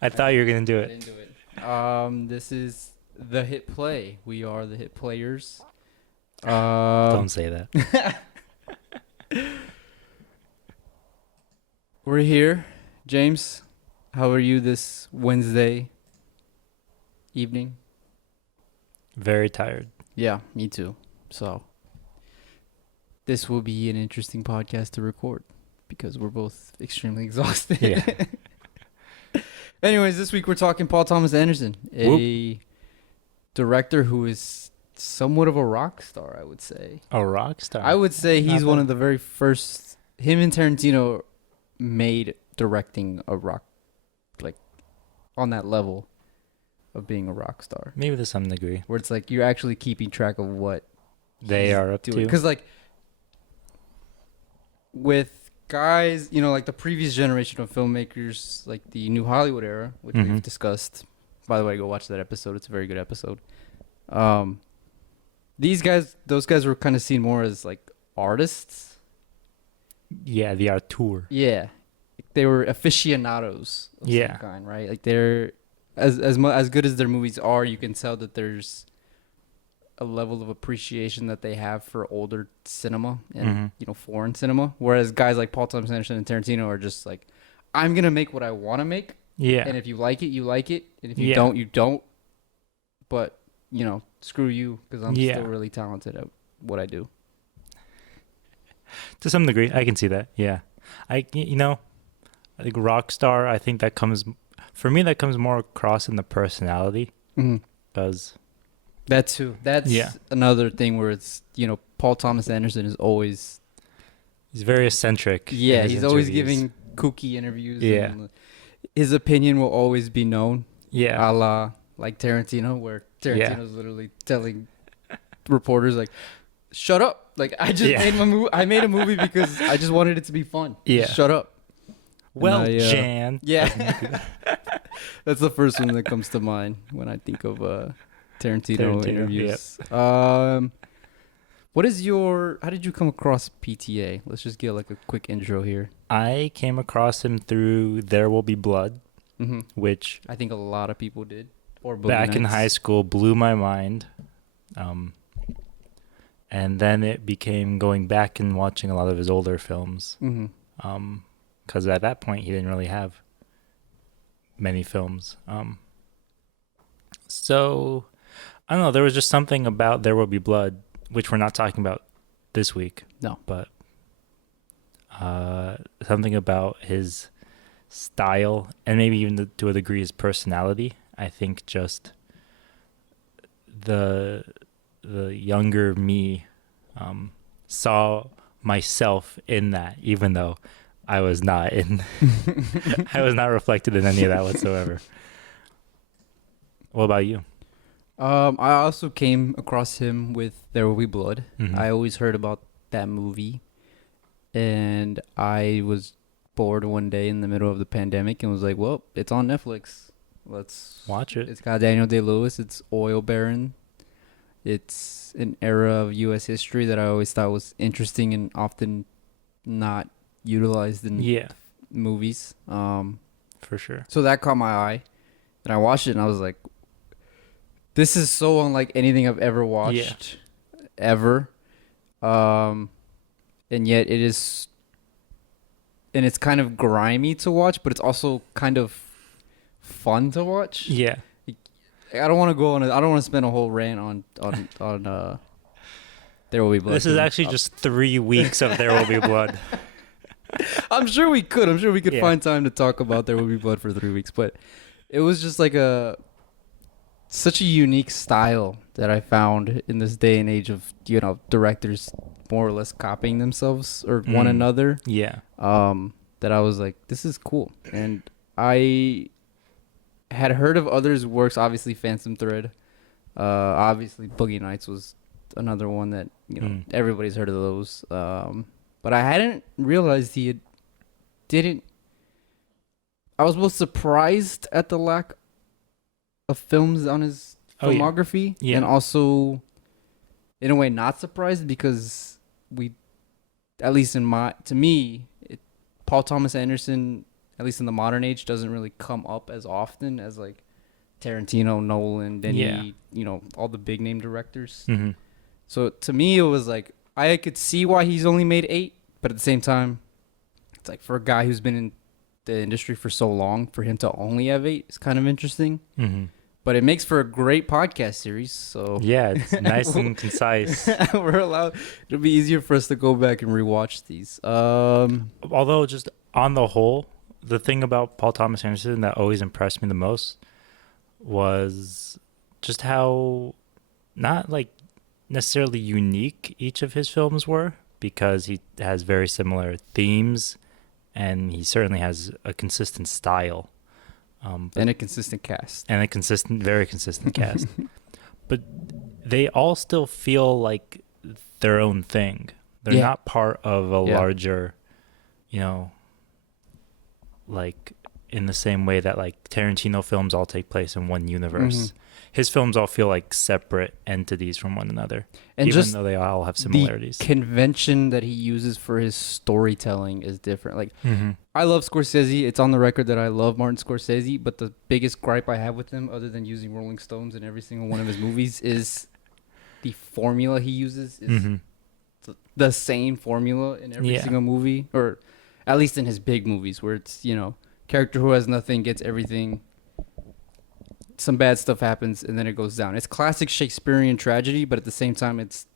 I thought you were gonna do I it. didn't do it. This is the hit play. We are the hit players. Don't say that. We're here. James, how are you this Wednesday evening? Very tired. Yeah, me too. So, this will be an interesting podcast to record because we're both extremely exhausted. Yeah. Anyways, this week we're talking Paul Thomas Anderson, a director who is somewhat of a rock star, I would say. A rock star. I would say he's Not one bad. of the very first. Him and Tarantino made directing a rock, like, on that level of being a rock star. Maybe to some degree. Where it's like you're actually keeping track of what They are up to. Because, like, with guys, you know, like the previous generation of filmmakers, like the New Hollywood era, which we've discussed. By the way, go watch that episode. It's a very good episode. Those guys were kind of seen more as, like, artists. Yeah, the auteur. Yeah, they were aficionados of some kind, right? Like, they're as good as their movies are, you can tell that there's a level of appreciation that they have for older cinema and you know, foreign cinema. Whereas guys like Paul Thomas Anderson and Tarantino are just like, I'm gonna make what I want to make. Yeah. And if you like it, you like it, and if you don't, you don't. But, you know, screw you, because I'm still really talented at what I do. To some degree, I can see that. Yeah. I think rock star, I think that comes, for me, that comes more across in the personality. Because that too. That's another thing where it's, you know, Paul Thomas Anderson is always... he's very eccentric. Yeah, he's always giving kooky interviews. Yeah. And his opinion will always be known. Yeah. A la, like, Tarantino, where Tarantino's literally telling reporters, like, shut up. Like, I just made my movie. I made a movie because I just wanted it to be fun. Yeah. Just shut up. Well, Jan. Yeah. That's the first one that comes to mind when I think of Tarantino interviews. Yep. What is how did you come across PTA? Let's just get, like, a quick intro here. I came across him through There Will Be Blood, which I think a lot of people did. Or Boogie back in Nights. high school blew my mind. And then it became going back and watching a lot of his older films. Because at that point, he didn't really have many films. So, I don't know. There was just something about There Will Be Blood, which we're not talking about this week. No. But something about his style, and maybe even to a degree his personality. I think just the younger me saw myself in that, even though I was not I was not reflected in any of that whatsoever. What about you? I also came across him with There Will Be Blood. I always heard about that movie, and I was bored one day in the middle of the pandemic and was like, well, it's on Netflix. Let's watch it. It's got Daniel Day-Lewis. It's oil baron. It's an era of U.S. history that I always thought was interesting and often not utilized in movies. For sure. So that caught my eye, and I watched it, and I was like, this is so unlike anything I've ever watched, ever. And yet it is, and it's kind of grimy to watch, but it's also kind of fun to watch. Yeah. I don't want to go on. I don't want to spend a whole rant on There Will Be Blood. This is actually just 3 weeks of There Will Be Blood. I'm sure we could find time to talk about There Will Be Blood for 3 weeks, but it was just like such a unique style that I found in this day and age of, you know, directors more or less copying themselves or one another. Yeah. That I was like, this is cool. And I had heard of others' works, obviously Phantom Thread. Obviously Boogie Nights was another one that, you know, everybody's heard of those. But I hadn't realized didn't. I was both surprised at the lack of films on his filmography, and also, in a way, not surprised because at least to me, Paul Thomas Anderson at least in the modern age, doesn't really come up as often as like Tarantino, Nolan, Denis, all the big name directors. Mm-hmm. So to me, it was like I could see why he's only made 8, but at the same time, it's like for a guy who's been in the industry for so long, for him to only have 8 is kind of interesting. Mm-hmm. But it makes for a great podcast series. So yeah, it's nice and concise. We're allowed. It'll be easier for us to go back and rewatch these. Although, just on the whole, the thing about Paul Thomas Anderson that always impressed me the most was just how not like necessarily unique each of his films were, because he has very similar themes and he certainly has a consistent style. And a consistent cast. And a very consistent cast. But they all still feel like their own thing. They're not part of a larger, like in the same way that like Tarantino films all take place in one universe. Mm-hmm. His films all feel like separate entities from one another, and even though they all have similarities. The convention that he uses for his storytelling is different. Like, mm-hmm. I love Scorsese. It's on the record that I love Martin Scorsese, but the biggest gripe I have with him, other than using Rolling Stones in every single one of his movies, is the formula he uses is mm-hmm. the same formula in every single movie, or at least in his big movies, where it's, character who has nothing gets everything. Some bad stuff happens and then it goes down. It's classic Shakespearean tragedy, but at the same time, it's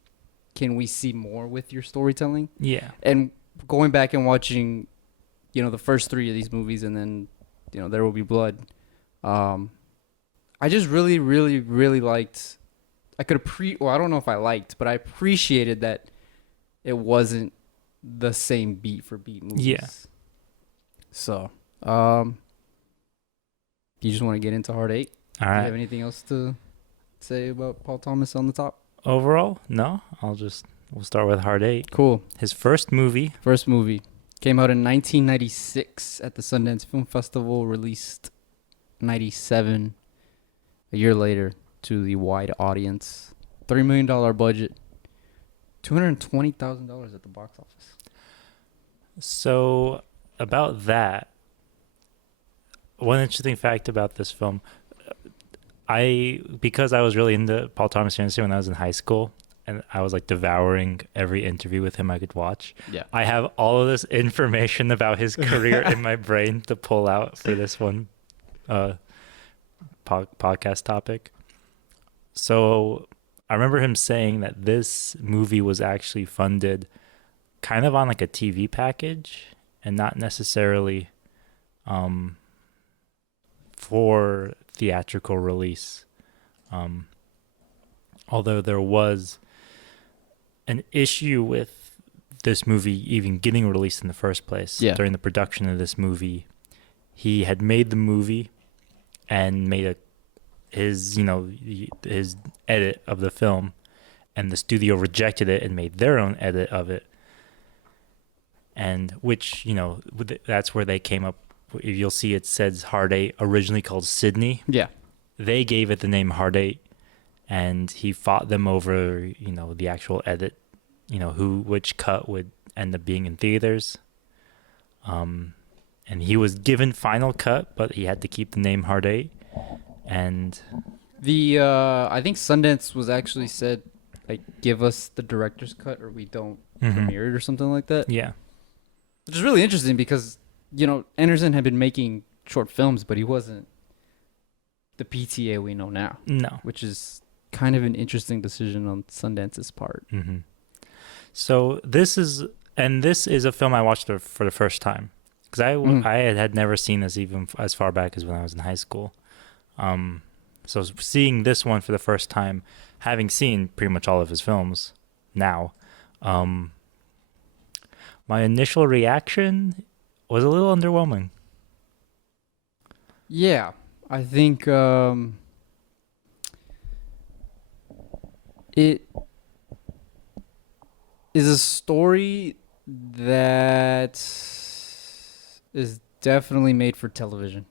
can we see more with your storytelling? Yeah. And going back and watching, the first 3 of these movies, and then, There Will Be Blood. I just really, really, really liked. I don't know if I liked, but I appreciated that it wasn't the same beat for beat movies. Yeah. So, you just want to get into Hard 8? All Do right. you have anything else to say about Paul Thomas on the top? Overall, no. We'll start with Hard 8. Cool. His first movie. Came out in 1996 at the Sundance Film Festival, released 97 a year later to the wide audience. $3 million budget. $220,000 at the box office. So, about that, one interesting fact about this film, because I was really into Paul Thomas Anderson when I was in high school, and I was like devouring every interview with him I could watch. Yeah. I have all of this information about his career in my brain to pull out for this one podcast topic. So I remember him saying that this movie was actually funded kind of on like a TV package and not necessarily for theatrical release. Although there was an issue with this movie even getting released in the first place. During the production of this movie, he had made the movie and made his edit of the film, and the studio rejected it and made their own edit of it. And which, that's where they came up. If you'll see, it says Hard 8, originally called Sydney. Yeah. They gave it the name Hard 8, and he fought them over, the actual edit, which cut would end up being in theaters. And he was given final cut, but he had to keep the name Hard 8. And I think Sundance was actually said, like, give us the director's cut or we don't premiere it or something like that. Yeah. Which is really interesting because, Anderson had been making short films, but he wasn't the PTA we know now. No. Which is kind of an interesting decision on Sundance's part. Mm-hmm. So this is a film I watched for the first time. Because I had never seen this even as far back as when I was in high school. So seeing this one for the first time, having seen pretty much all of his films now, my initial reaction was a little underwhelming. Yeah, I think it is a story that is definitely made for television,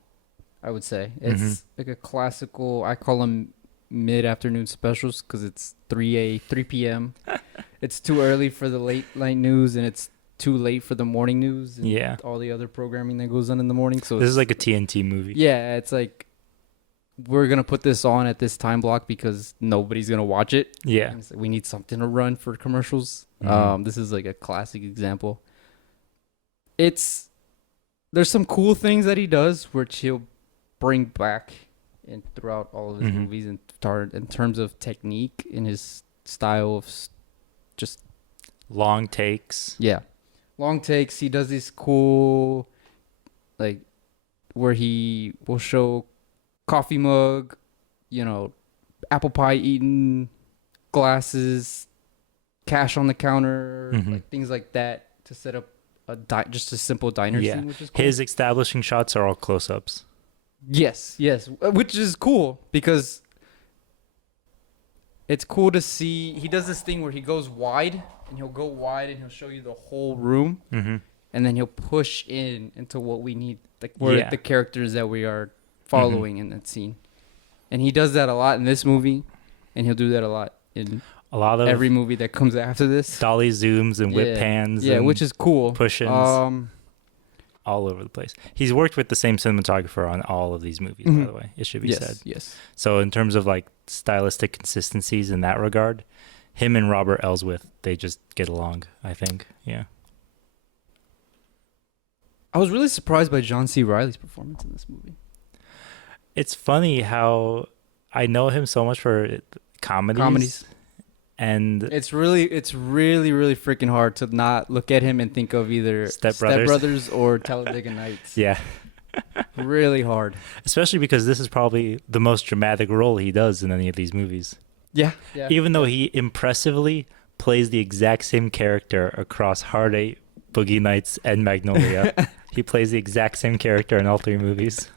I would say. It's like a classical, I call them mid-afternoon specials because it's 3 p.m. It's too early for the late night news, and it's too late for the morning news and Yeah. all the other programming that goes on in the morning. So This is like a TNT movie. yeah, it's like we're gonna put this on at this time block because nobody's gonna watch it. Yeah. And it's like we need something to run for commercials. Mhm. This is like a classic example. There's some cool things that he does, which he'll bring back in throughout all of his Mhm. movies, and in terms of technique in his style of just Long takes. long takes. He does these cool, like, where he will show coffee mug, apple pie eating, glasses, cash on the counter, Mhm. like things like that to set up just a simple diner Yeah. scene, which is cool. His establishing shots are all close-ups. Yes, which is cool because it's cool to see. He does this thing where he goes wide, and he'll go wide and he'll show you the whole room, Mm-hmm. and then he'll push into what we need, like where the characters that we are following in that scene. And he does that a lot in this movie, and he'll do that a lot in A lot of every movie that comes after this. dolly zooms and whip pans. Yeah, and which is cool. push-ins. All over the place. He's worked with the same cinematographer on all of these movies, by the way. It should be said. Yes. So in terms of like stylistic consistencies in that regard, him and Robert Elswith, they just get along, I think. Yeah. I was really surprised by John C. Reilly's performance in this movie. It's funny how I know him so much for comedies. And It's really freaking hard to not look at him and think of either Step Step Brothers. Brothers or Talladega Nights. yeah, Really hard. especially because this is probably the most dramatic role he does in any of these movies. Yeah. Even though he impressively plays the exact same character across Hard Eight, Boogie Nights, and Magnolia. He plays the exact same character in all three movies.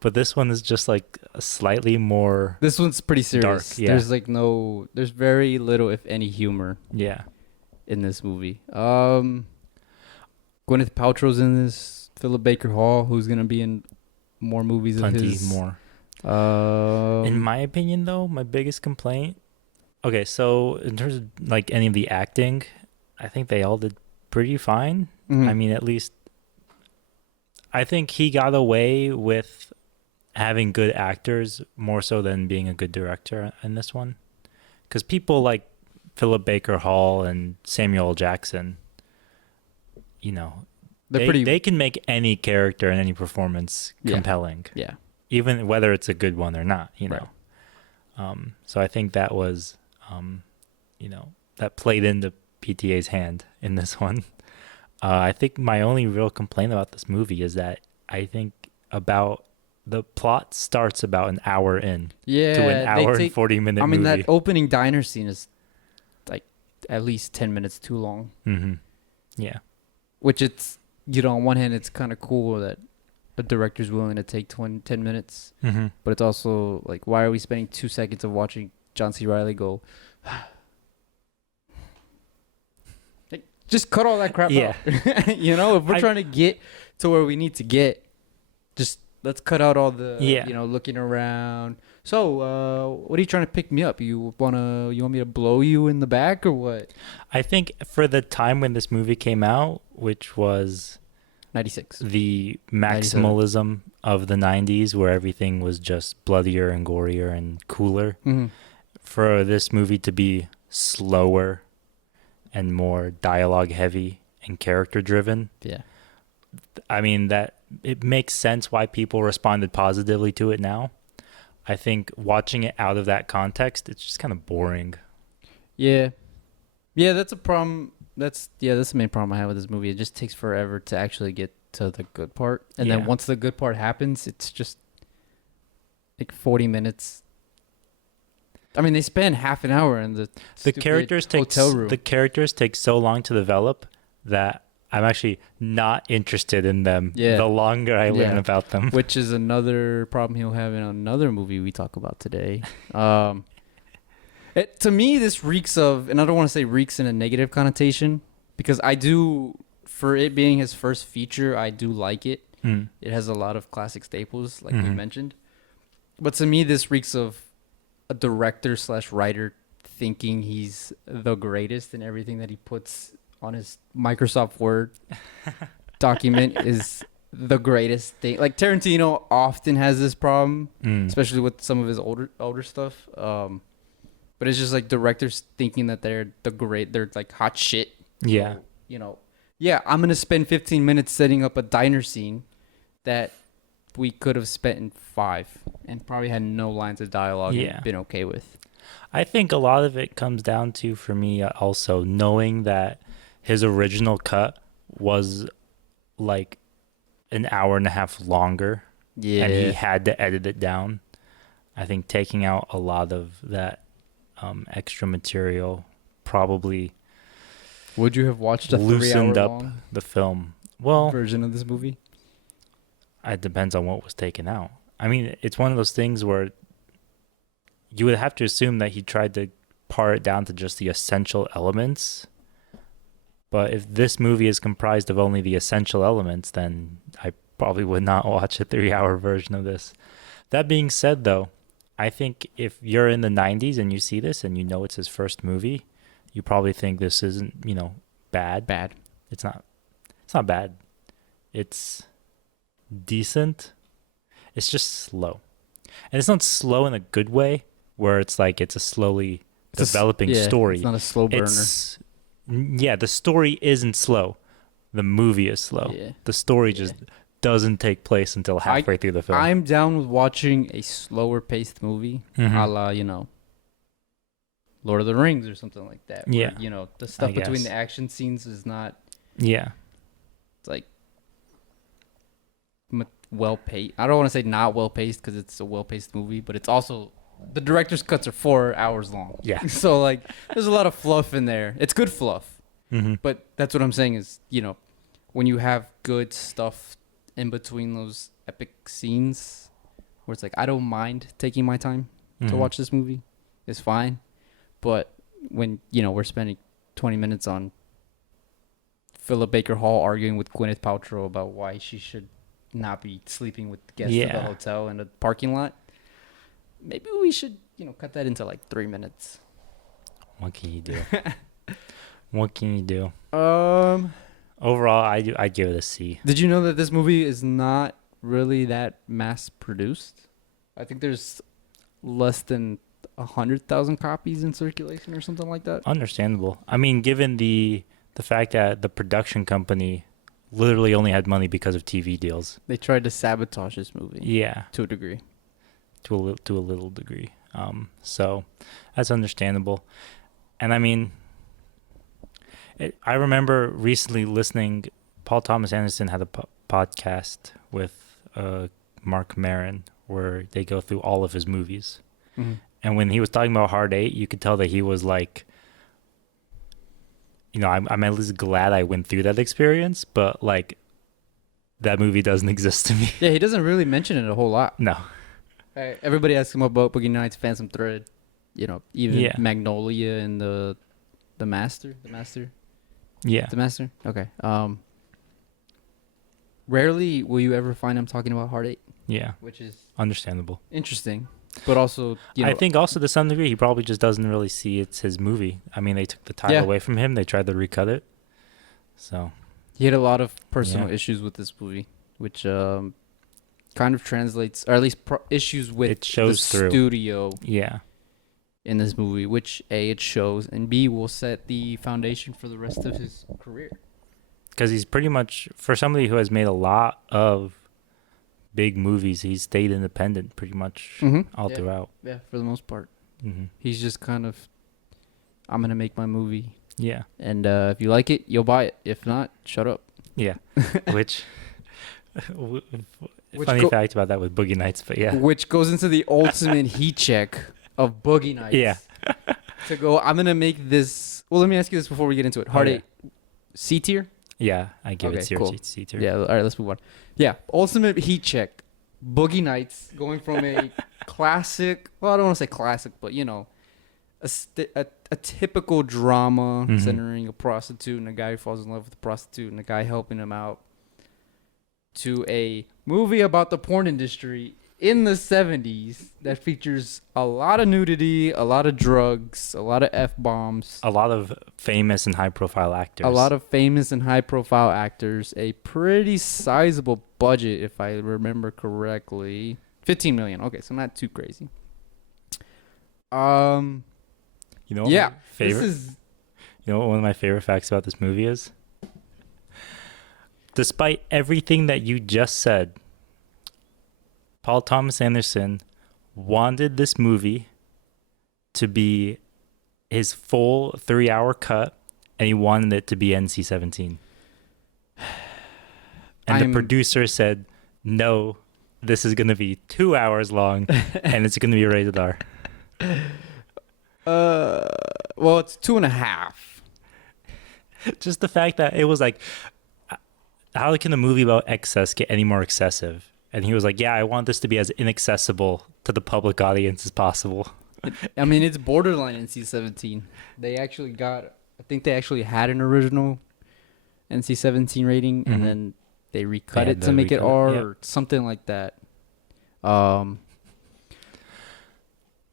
But this one is just like slightly more. This one's pretty serious. Dark, yeah. There's very little, if any, humor Yeah. in this movie. Gwyneth Paltrow's in this. Philip Baker Hall, who's gonna be in more movies of Plenty his. more. In my opinion, though, my biggest complaint. Okay, so in terms of like any of the acting, I think they all did pretty fine. Mhm. I mean, at least I think he got away with having good actors more so than being a good director in this one. Because people like Philip Baker Hall and Samuel L. Jackson, they can make any character and any performance compelling. Yeah. Even whether it's a good one or not, Right. So I think that was, that played into PTA's hand in this one. I think my only real complaint about this movie is that I think the plot starts about an hour in to an hour and 40-minute movie. That opening diner scene is like at least 10 minutes too long. Mm-hmm. Yeah. Which it's, on one hand, it's kind of cool that a director's willing to take 10 minutes. Mm-hmm. But it's also like, why are we spending 2 seconds of watching John C. Reilly go, like, just cut all that crap out. If we're trying to get to where we need to get, just let's cut out all the, looking around. So, what are you trying to pick me up? You want me to blow you in the back or what? I think for the time when this movie came out, which was 96. the maximalism of the 90s where everything was just bloodier and gorier and cooler, Mm-hmm. for this movie to be slower and more dialogue heavy and character driven, Yeah. I mean, that it makes sense why people responded positively to it now. I think watching it out of that context, it's just kind of boring. Yeah. Yeah, that's a problem. That's the main problem I have with this movie. It just takes forever to actually get to the good part. And then once the good part happens, it's just like 40 minutes. I mean, they spend half an hour in the characters hotel room. The characters take so long to develop that I'm actually not interested in them the longer I learn about them. Which is another problem he'll have in another movie we talk about today. To me, this reeks of, and I don't want to say reeks in a negative connotation, because I do, for it being his first feature, I do like it. Mm. It has a lot of classic staples, like you mentioned. But to me, this reeks of a director/writer thinking he's the greatest in everything that he puts on his Microsoft Word document is the greatest thing. Like Tarantino often has this problem, especially with some of his older stuff. But it's just like directors thinking that they're they're like hot shit. Yeah. So, you know, yeah, I'm gonna spend 15 minutes setting up a diner scene that we could have spent in 5 and probably had no lines of dialogue and been okay with. I think a lot of it comes down to, for me, also knowing that his original cut was like an hour and a half longer. Yeah. And he had to edit it down. I think taking out a lot of that extra material probably would you have watched a loosened 3 hour up long the film version of this movie? It depends on what was taken out. I mean, it's one of those things where you would have to assume that he tried to pare it down to just the essential elements. But if this movie is comprised of only the essential elements, then I probably would not watch a 3-hour version of this. That being said, though, I think if you're in the 90s and you see this and you know it's his first movie, you probably think this isn't, bad. Bad. It's not bad. It's decent. It's just slow. And it's not slow in a good way where it's like it's a slowly developing story. It's not a slow burner. The story isn't slow. The movie is slow. Yeah. The story just doesn't take place until halfway through the film. I'm down with watching a slower paced movie, a la, Lord of the Rings or something like that. Where, the stuff between the action scenes is not. Yeah. It's like well paced. I don't want to say not well paced because it's a well paced movie, but it's also the director's cuts are 4 hours long. Yeah. So like, there's a lot of fluff in there. It's good fluff, but that's what I'm saying is when you have good stuff in between those epic scenes, where it's like I don't mind taking my time to watch this movie, it's fine. But when we're spending 20 minutes on Philip Baker Hall arguing with Gwyneth Paltrow about why she should not be sleeping with the guests at the hotel in the parking lot, maybe we should cut that into like 3 minutes. What can you do? What can you do? Overall, I give it a C. Did you know that this movie is not really that mass produced? I think there's less than 100,000 copies in circulation or something like that. Understandable. I mean, given the fact that the production company literally only had money because of TV deals. They tried to sabotage this movie. Yeah. To a degree. To a little degree. So that's understandable. And I mean, I remember recently listening, Paul Thomas Anderson had a podcast with Mark Maron where they go through all of his movies. Mm-hmm. And when he was talking about Hard 8, you could tell that he was like, I'm at least glad I went through that experience, but like that movie doesn't exist to me. Yeah, he doesn't really mention it a whole lot. No. Everybody asks him about Boogie Nights, Phantom Thread, even Magnolia and the Master. Yeah. The Master? Okay. Rarely will you ever find him talking about Hard 8. Yeah. Which is understandable. Interesting. But also, I think also to some degree, he probably just doesn't really see it's his movie. I mean, they took the title away from him. They tried to recut it. So. He had a lot of personal issues with this movie, which kind of translates, or at least issues with the studio. Yeah. In this movie, which A, it shows, and B, will set the foundation for the rest of his career. Because he's pretty much, for somebody who has made a lot of big movies, he's stayed independent pretty much all throughout. Yeah, for the most part. Mm-hmm. He's just kind of, I'm going to make my movie. Yeah. And if you like it, you'll buy it. If not, shut up. Yeah. Which funny fact about that with Boogie Nights, but yeah. Which goes into the ultimate heat check of Boogie Nights. Yeah. To go, I'm going to make this. Well, let me ask you this before we get into it. Hard 8, C tier? Yeah, I give it C tier. Yeah, all right, let's move on. Yeah, ultimate heat check. Boogie Nights, going from a classic, well, I don't want to say classic, but, a typical drama centering a prostitute and a guy who falls in love with a prostitute and a guy helping him out, to a movie about the porn industry in the 70s that features a lot of nudity, a lot of drugs, a lot of F-bombs, A lot of famous and high-profile actors. a lot of famous and high-profile actors, a pretty sizable budget, if I remember correctly. 15 million. Okay, so not too crazy. You know what Yeah, my favorite? this is... You know what one of my favorite facts about this movie is? Despite everything that you just said, Paul Thomas Anderson wanted this movie to be his full 3-hour cut, and he wanted it to be NC-17. And the producer said, no, this is going to be 2 hours long, and it's going to be rated R. Well, it's 2.5. Just the fact that it was like, how can a movie about excess get any more excessive? And he was like, yeah, I want this to be as inaccessible to the public audience as possible. I mean, it's borderline NC-17. They actually I think they actually had an original NC-17 rating, and then they recut it to make it R or something like that.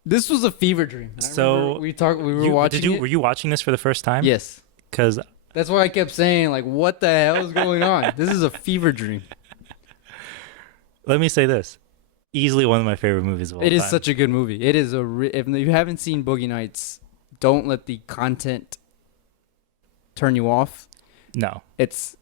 This was a fever dream. So we were watching it. Were you watching this for the first time? Yes. Because that's why I kept saying, like, what the hell is going on? This is a fever dream. let me say this. Easily one of my favorite movies of all time. It is such a good movie. It is if you haven't seen Boogie Nights, don't let the content turn you off. No. It's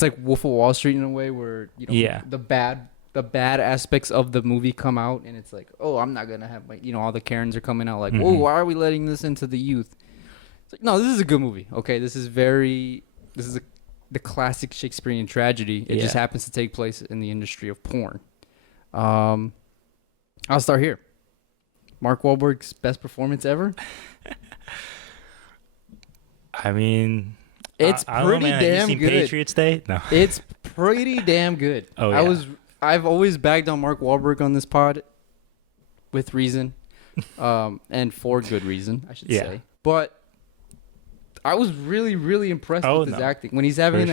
like Wolf of Wall Street in a way where, the bad aspects of the movie come out, and it's like, oh, I'm not gonna have all the Karens are coming out like, whoa, why are we letting this into the youth? It's like, no, this is a good movie. Okay, this is the classic Shakespearean tragedy. It just happens to take place in the industry of porn. I'll start here. Mark Wahlberg's best performance ever. I mean, it's pretty damn good. Patriots Day? No. It's pretty damn good. Oh yeah. I've always bagged on Mark Wahlberg on this pod, with reason, and for good reason, I should say. But I was really, really impressed with his acting when he's having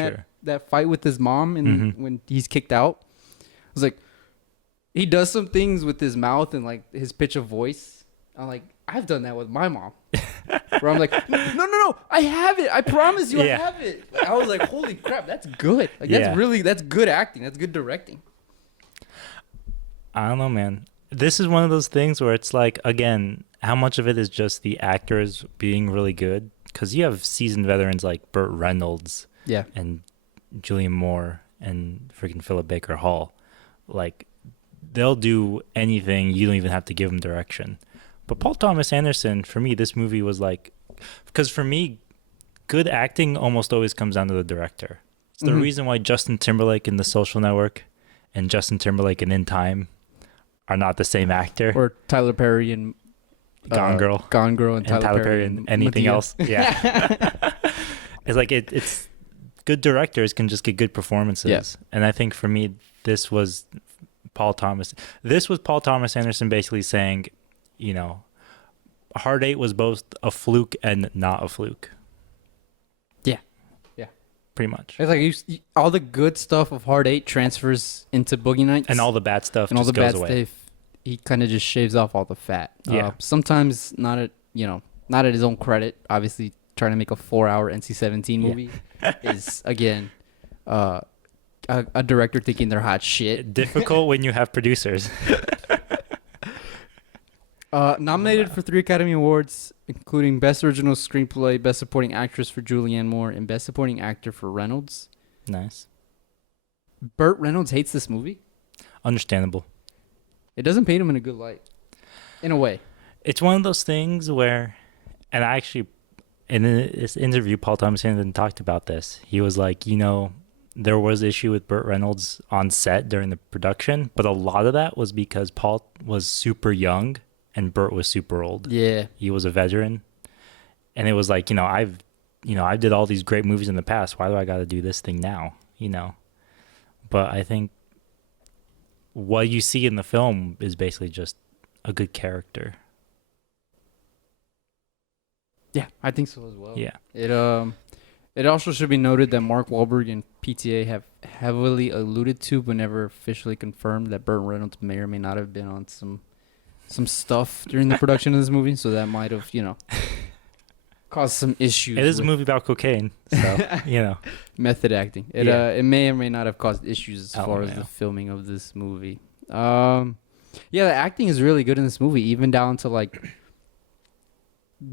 that fight with his mom and when he's kicked out. I was like, he does some things with his mouth and like his pitch of voice. I'm like, I've done that with my mom. Where I'm like, no, I have it. I promise you, I have it. Like, I was like, holy crap, that's good. Like that's good acting. That's good directing. I don't know, man. This is one of those things where it's like, again, how much of it is just the actors being really good? Because you have seasoned veterans like Burt Reynolds, and Julianne Moore, and freaking Philip Baker Hall. Like, they'll do anything. You don't even have to give them direction. But Paul Thomas Anderson, for me, this movie was like, because for me, good acting almost always comes down to the director. It's the reason why Justin Timberlake in The Social Network and Justin Timberlake in In Time are not the same actor. Or Tyler Perry and Gone Girl. Gone Girl and Tyler Perry and anything else. Yeah. It's like it's good directors can just get good performances. Yeah. And I think for me, this was Paul Thomas Anderson basically saying, Hard 8 was both a fluke and not a fluke. Yeah. Pretty much. It's like all the good stuff of Hard 8 transfers into Boogie Nights. And all the bad stuff just goes away. He kind of just shaves off all the fat. Yeah. Sometimes not at his own credit. Obviously, trying to make a 4-hour NC-17 movie is, again, a director thinking they're hot shit. Difficult when you have producers. Nominated for 3 Academy Awards, including Best Original Screenplay, Best Supporting Actress for Julianne Moore, and Best Supporting Actor for Reynolds. Nice. Burt Reynolds hates this movie. Understandable. It doesn't paint him in a good light, in a way. It's one of those things where, and I actually, in this interview, Paul Thomas Anderson talked about this. He was like, there was issue with Burt Reynolds on set during the production, but a lot of that was because Paul was super young and Burt was super old. Yeah. He was a veteran. And it was like, I did all these great movies in the past. Why do I got to do this thing now? But I think what you see in the film is basically just a good character. Yeah, I think so as well. Yeah. It also should be noted that Mark Wahlberg and PTA have heavily alluded to but never officially confirmed that Burt Reynolds may or may not have been on some stuff during the production of this movie, so that might have, caused some issues. It is a movie about cocaine, so method acting. It may or may not have caused issues as far as the filming of this movie. The acting is really good in this movie, even down to like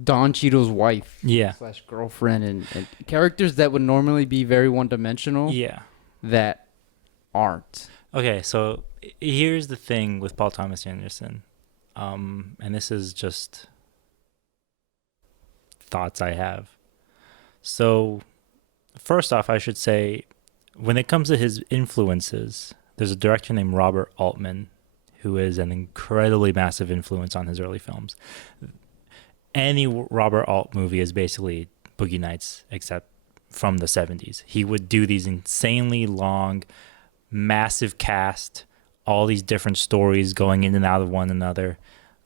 Don Cheadle's wife, / girlfriend, and characters that would normally be very one-dimensional. That aren't. Okay, so here's the thing with Paul Thomas Anderson, and this is just thoughts I have. So, first off, I should say, when it comes to his influences, there's a director named Robert Altman, who is an incredibly massive influence on his early films. Any Robert Alt movie is basically Boogie Nights, except from the 70s. He would do these insanely long, massive cast, all these different stories going in and out of one another.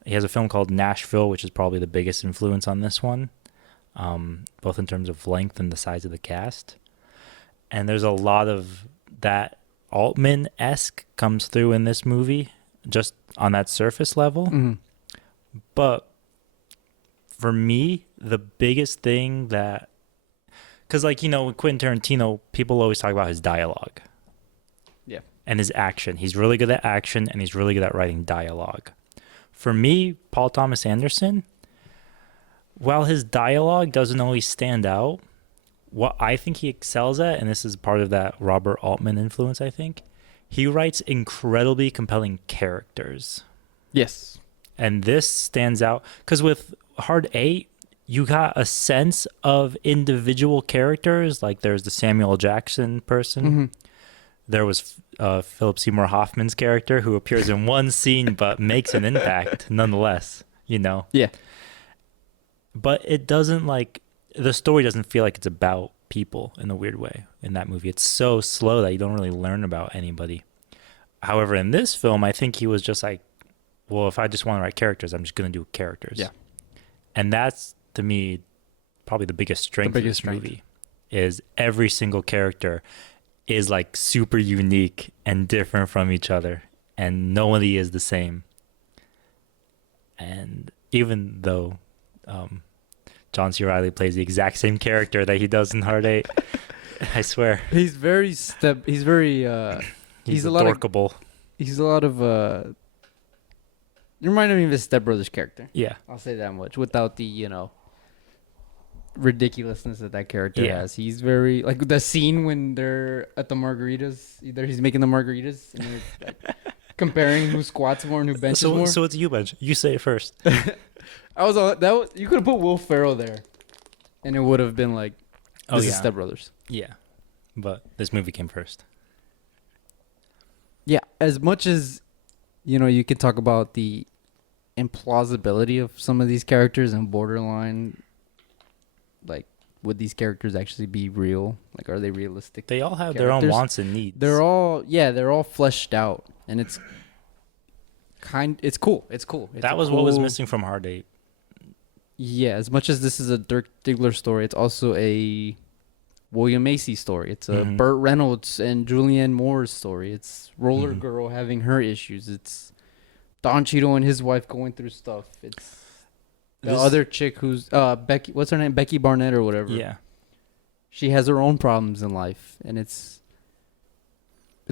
He has a film called Nashville, which is probably the biggest influence on this one, both in terms of length and the size of the cast. And there's a lot of that Altman-esque comes through in this movie, just on that surface level. Mm-hmm. But for me, the biggest thing that... Because, with Quentin Tarantino, people always talk about his dialogue. Yeah. And his action. He's really good at action, and he's really good at writing dialogue. For me, Paul Thomas Anderson, while his dialogue doesn't always stand out, what I think he excels at, and this is part of that Robert Altman influence, I think, he writes incredibly compelling characters. Yes. And this stands out, because with Hard 8, you got a sense of individual characters. Like there's the Samuel Jackson person. Mm-hmm. There was Philip Seymour Hoffman's character who appears in one scene but makes an impact nonetheless, Yeah. But it doesn't the story doesn't feel like it's about people in a weird way in that movie. It's so slow that you don't really learn about anybody. However, in this film, I think he was just like, well, if I just want to write characters, I'm just going to do characters. Yeah. And that's, to me, probably the biggest strength of this movie, is every single character is super unique and different from each other, and nobody is the same. And even though John C. Reilly plays the exact same character that he does in Hard 8, I swear. He's very he's adorkable. He's a lot of you remind me of his Step Brothers character. Yeah. I'll say that much without the, ridiculousness that character has. He's very the scene when they're at the margaritas, either he's making the margaritas and they're comparing who squats more and who benches more. So it's you, Bench. You say it first. You could have put Will Ferrell there and it would have been this is Step Brothers. Yeah. But this movie came first. Yeah, as much as you can talk about the implausibility of some of these characters and borderline, would these characters actually be real? Are they realistic? They all have their own wants and needs. They're all fleshed out, and it's cool. That was what was missing from Hard 8. Yeah, as much as this is a Dirk Diggler story, it's also a William Macy story. It's a Burt Reynolds and Julianne Moore's story. It's Roller Girl having her issues. It's Don Cheadle and his wife going through stuff. It's the other chick who's Becky. What's her name? Becky Barnett or whatever. Yeah. She has her own problems in life, and it's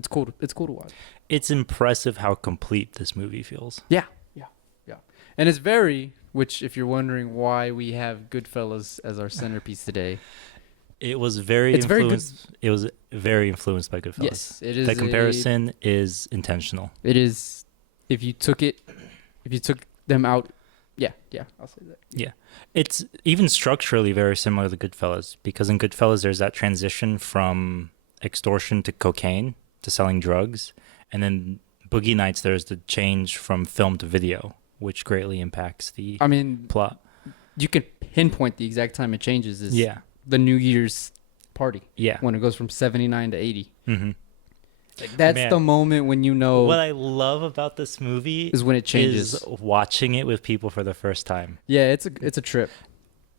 cool. It's cool to watch. It's impressive how complete this movie feels. Yeah. And it's which if you're wondering why we have Goodfellas as our centerpiece today. It was very influenced. It was very influenced by Goodfellas. Yes, it is. The comparison is intentional. It is. If you took them out, yeah, I'll say that. Yeah, it's even structurally very similar to Goodfellas, because in Goodfellas there's that transition from extortion to cocaine to selling drugs, and then Boogie Nights there's the change from film to video, which greatly impacts the plot. You can pinpoint the exact time it changes. The New Year's party. Yeah. When it goes from 79 to 80. Mm-hmm. That's the moment when What I love about this movie is when it changes. Is watching it with people for the first time. Yeah, it's a trip.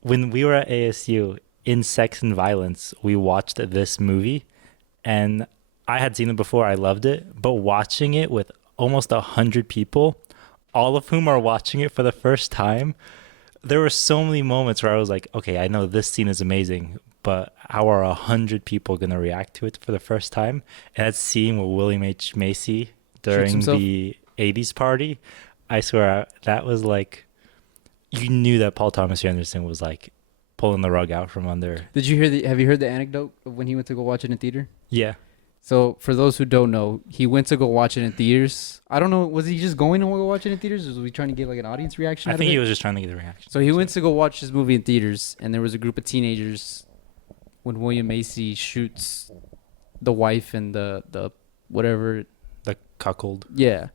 When we were at ASU in Sex and Violence, we watched this movie, and I had seen it before. I loved it, but watching it with almost 100 people, all of whom are watching it for the first time, there were so many moments where I was like, okay, I know this scene is amazing, but how are 100 people going to react to it for the first time? And that scene with William H. Macy during the 80s party, I swear that was like, you knew that Paul Thomas Anderson was like pulling the rug out from under. Did you hear have you heard the anecdote of when he went to go watch it in theater? Yeah. So for those who don't know, he went to go watch it in theaters. I don't know, was he just going to go watch it in theaters, or was he trying to get like an audience reaction? I think he was just trying to get a reaction. So he went to go watch this movie in theaters, and there was a group of teenagers when William Macy shoots the wife and the whatever. The cuckold. Yeah.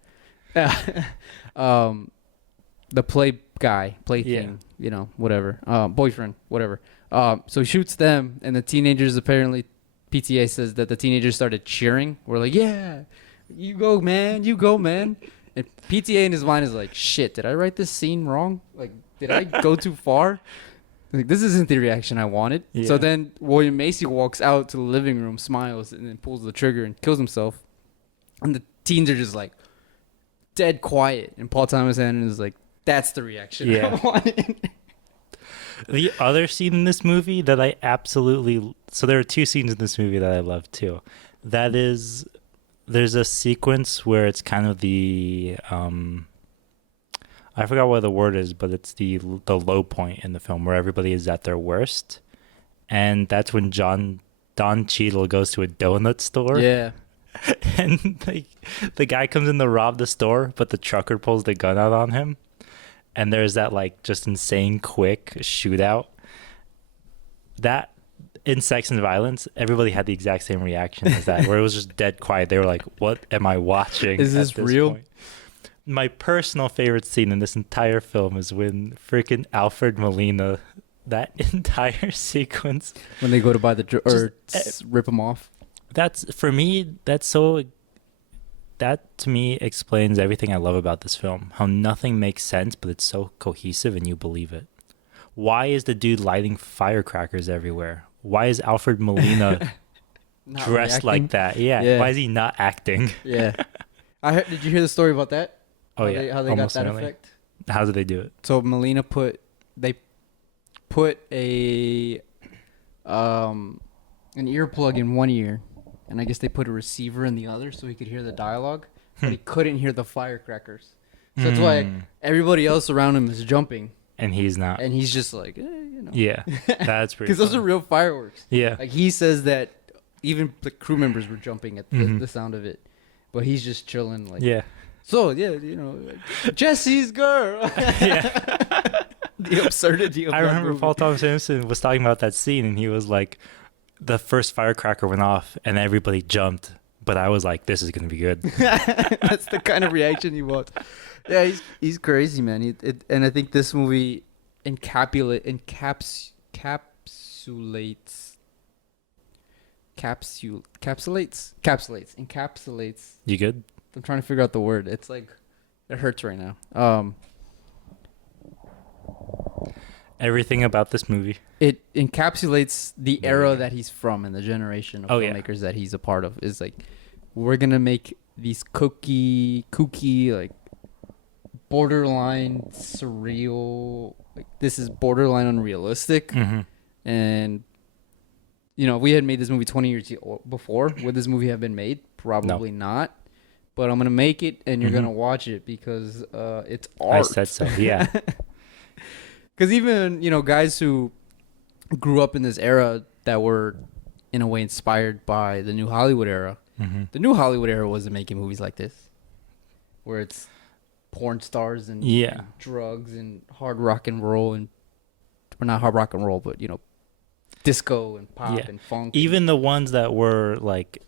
The play thing, you know, whatever. Boyfriend, whatever. So he shoots them, and the teenagers apparently, PTA says that the teenagers started cheering. We're like, yeah, you go, man. And PTA in his mind is like, shit, did I write this scene wrong? Like, did I go too far? Like, this isn't the reaction I wanted. Yeah. So then William Macy walks out to the living room, smiles, and then pulls the trigger and kills himself. And the teens are just like dead quiet. And Paul Thomas Anderson is like, that's the reaction I wanted. The other scene in this movie that I absolutely... So there are two scenes in this movie that I love too. That is, there's a sequence where it's kind of the... I forgot what the word is, but it's the low point in the film where everybody is at their worst. And that's when Don Cheadle goes to a donut store. Yeah. And the guy comes in to rob the store, but the trucker pulls the gun out on him. And there's that like just insane quick shootout. That in Sex and Violence, everybody had the exact same reaction as that, where it was just dead quiet. They were like, "What am I watching? Is this real?" Point? My personal favorite scene in this entire film is when freaking Alfred Molina, that entire sequence when they go to buy rip them off. That's for me. That to me explains everything I love about this film. How nothing makes sense, but it's so cohesive and you believe it. Why is the dude lighting firecrackers everywhere? Why is Alfred Molina dressed like that? Yeah. Why is he not acting? Yeah. Did you hear the story about that? Oh, how they got that effect? How did they do it? So Molina put a an earplug in one ear. And I guess they put a receiver in the other so he could hear the dialogue, but he couldn't hear the firecrackers. So that's why everybody else around him is jumping. And he's not. And he's just like, you know. Yeah, that's pretty. Because those are real fireworks. Yeah. Like he says that even the crew members were jumping at the sound of it. But he's just chilling. Like, yeah. So, yeah, you know, Jesse's girl. Yeah. The absurdity of I remember movie. Paul Thomas Anderson was talking about that scene, and he was like, the first firecracker went off and everybody jumped, but I was like, this is going to be good. That's the kind of reaction he wants. Yeah, he's crazy, man. And I think this movie encapsulates. You good? I'm trying to figure out the word. It's like, it hurts right now. Everything about this movie. It encapsulates the era that he's from and the generation of filmmakers that he's a part of. Is like, we're gonna make these kooky, like borderline surreal. Like, this is borderline unrealistic, and you know, we had made this movie 20 years before. Would this movie have been made? Probably not. But I'm gonna make it, and you're gonna watch it because it's art. I said so. Yeah. Because even, you know, guys who grew up in this era that were, in a way, inspired by the New Hollywood era, the New Hollywood era wasn't making movies like this, where it's porn stars and drugs and hard rock and roll, and or not hard rock and roll, but, you know, disco and pop and funk. Even the ones that were like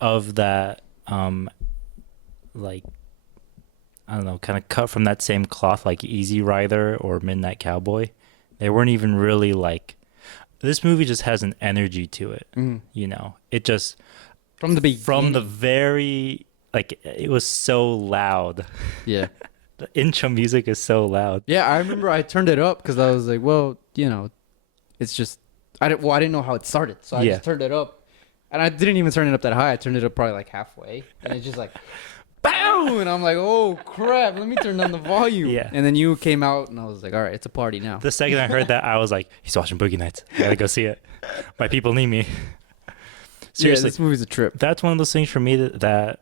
of that, like, I don't know, kind of cut from that same cloth, like Easy Rider or Midnight Cowboy. They weren't even really like... This movie just has an energy to it, you know? It just... From the beginning. From the very... Like, it was so loud. Yeah. The intro music is so loud. Yeah, I remember I turned it up because I was like, well, you know, it's just... I didn't know how it started, so I just turned it up. And I didn't even turn it up that high. I turned it up probably like halfway. And it's just like, BOOM! And I'm like, oh, crap. Let me turn down the volume. Yeah. And then you came out, and I was like, all right, it's a party now. The second I heard that, I was like, he's watching Boogie Nights. I gotta go see it. My people need me. Seriously. Yeah, this movie's a trip. That's one of those things for me that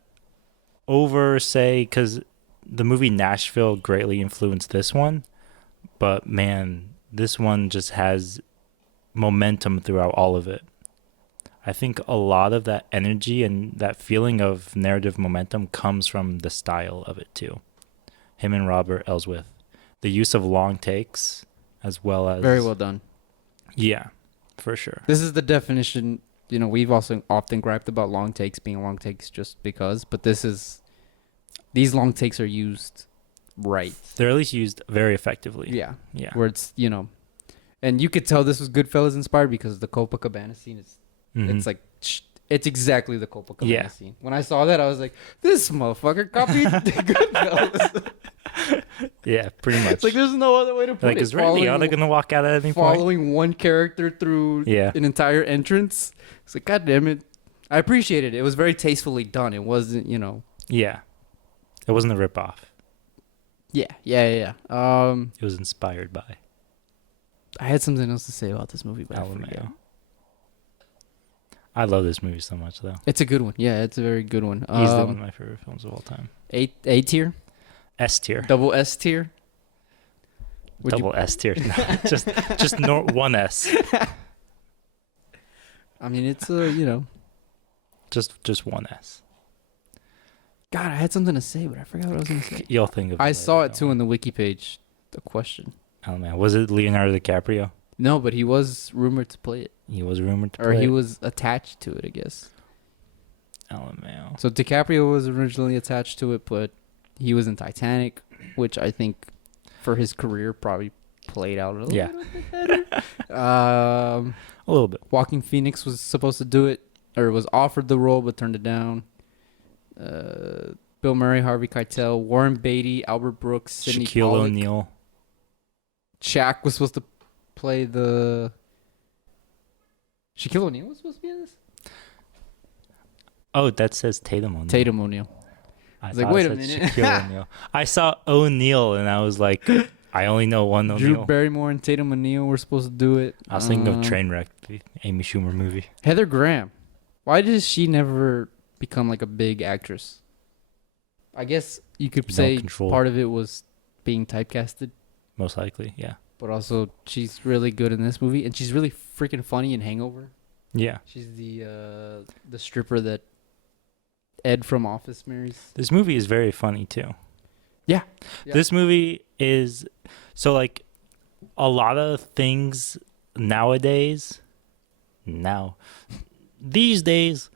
over, say, because the movie Nashville greatly influenced this one. But, man, this one just has momentum throughout all of it. I think a lot of that energy and that feeling of narrative momentum comes from the style of it too. Him and Robert Elswith. The use of long takes as well as... Very well done. Yeah, for sure. This is the definition. You know, we've also often griped about long takes being long takes just because. But these long takes are used right. They're at least used very effectively. Yeah. Yeah. Where it's, you know... And you could tell this was Goodfellas inspired because the Copacabana scene is... Mm-hmm. It's like, it's exactly the Copacabana Yeah. scene. When I saw that, I was like, this motherfucker copied Goodfellas. Yeah, pretty much. It's like, there's no other way to put like, it. is Ray Liotta going to walk out at any point? Following one character through an entire entrance. It's like, God damn it. I appreciate it. It was very tastefully done. It wasn't, you know. Yeah. It wasn't a ripoff. Yeah. It It was inspired by. I had something else to say about this movie, but I forget. I love this movie so much, though. It's a good one. Yeah, it's a very good one. Easily one of my favorite films of all time. A tier? S tier. Double S tier? Double S tier. No, just one S. I mean, it's you know. Just one S. God, I had something to say, but I forgot what I was going to say. You'll think of it. I later, saw it too don't on the wiki page. The question. worry. Oh man, was it Leonardo DiCaprio? No, but he was rumored to play it. He was rumored to Or play he it. was attached to it, I guess. LMAO. So DiCaprio was originally attached to it, but he was in Titanic, which I think for his career probably played out a little bit better. A little bit. Joaquin Phoenix was supposed to do it, or was offered the role but turned it down. Bill Murray, Harvey Keitel, Warren Beatty, Albert Brooks, Sidney Shaquille Pollack. O'Neal. Shaq was supposed to play the... Shaquille O'Neal was supposed to be in this? Oh, that says Tatum O'Neal. Tatum O'Neal. I was like, thought wait it a said minute. Shaquille O'Neal. I saw O'Neal and I was like, I only know one Drew O'Neal. Barrymore and Tatum O'Neal were supposed to do it. I was thinking of Trainwreck, the Amy Schumer movie. Heather Graham. Why does she never become like a big actress? I guess you could No say control. part of it was being typecasted, Most likely, yeah. but also she's really good in this movie, and she's really freaking funny in Hangover. Yeah. She's the stripper that Ed from Office marries. This movie is very funny too. Yeah. This movie is so like a lot of things nowadays. These days,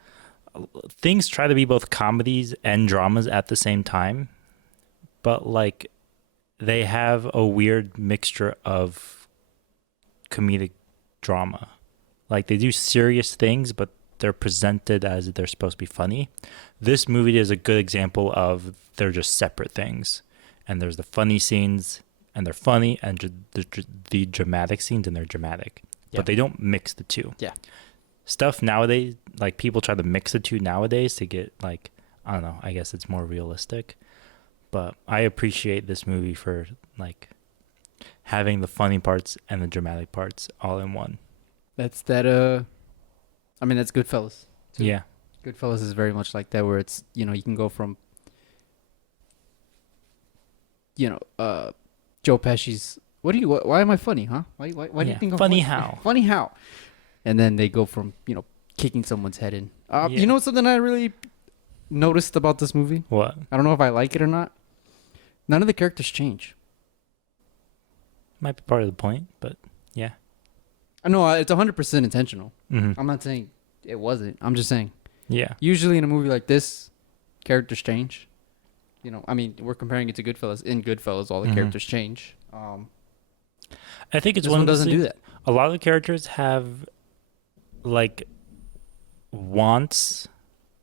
things try to be both comedies and dramas at the same time, but like they have a weird mixture of comedic drama. Like they do serious things, but they're presented as they're supposed to be funny. This movie is a good example of they're just separate things. And there's the funny scenes, and they're funny, and the dramatic scenes, and they're dramatic. Yeah. But they don't mix the two. Yeah. Stuff nowadays, like people try to mix the two nowadays to get like, I don't know, I guess it's more realistic. But I appreciate this movie for like having the funny parts and the dramatic parts all in one. That's Goodfellas. too. Yeah. Goodfellas is very much like that, where it's, you know, you can go from, you know, Joe Pesci's, why am I funny, huh? Why do you think I'm funny how? Funny how? And then they go from, you know, kicking someone's head in. Yeah. You know something I really noticed about this movie? What? I don't know if I like it or not. None of the characters change. Might be part of the point, but yeah. I know it's 100% intentional. Mm-hmm. I'm not saying it wasn't. I'm just saying. Yeah. Usually in a movie like this, characters change. You know, I mean, we're comparing it to Goodfellas. In Goodfellas, all the characters change. I think it's this one one of those doesn't do that. A lot of the characters have like wants,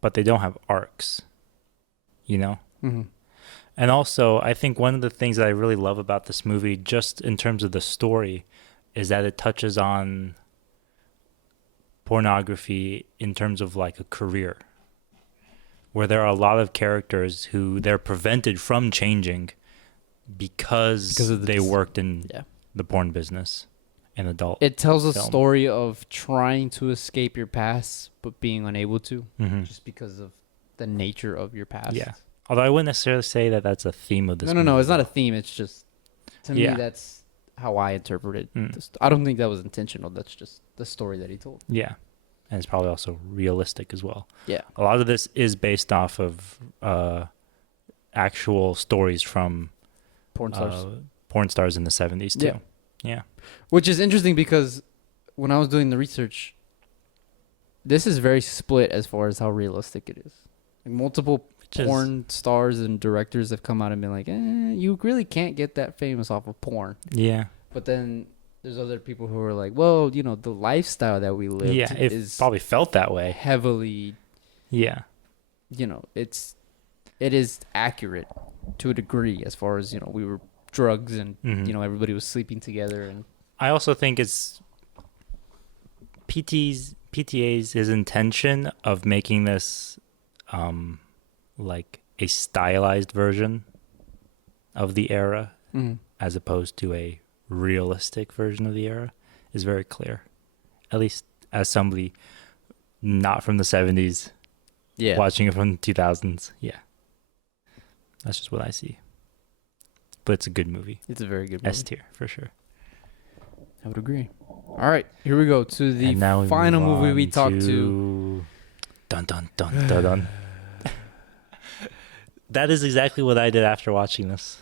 but they don't have arcs. You know? Mm-hmm. And also, I think one of the things that I really love about this movie, just in terms of the story, is that it touches on pornography in terms of like a career, where there are a lot of characters who they're prevented from changing because they worked in the porn business and adult. It tells a film. story of trying to escape your past but being unable to, just because of the nature of your past. Yeah. Although I wouldn't necessarily say that that's a theme of this. No, it's not a theme. It's just, to me, that's how I interpret it. I don't think that was intentional. That's just the story that he told. Yeah. And it's probably also realistic as well. Yeah. A lot of this is based off of actual stories from porn stars in the 70s too. Yeah. Which is interesting because when I was doing the research, this is very split as far as how realistic it is. Like multiple porn stars and directors have come out and been like, you really can't get that famous off of porn. Yeah. But then there's other people who are like, well, the lifestyle that we live is probably felt that way. Heavily. Yeah. It is accurate to a degree as far as, we were drugs and, everybody was sleeping together. And I also think it's PTA's his intention of making this like a stylized version of the era as opposed to a realistic version of the era is very clear. At least as somebody not from the 70s watching it from the 2000s. Yeah. That's just what I see. But it's a good movie. It's a very good movie. S tier for sure. I would agree. All right, here we go to the final movie we talked to. Dun dun dun dun dun. That is exactly what I did after watching this.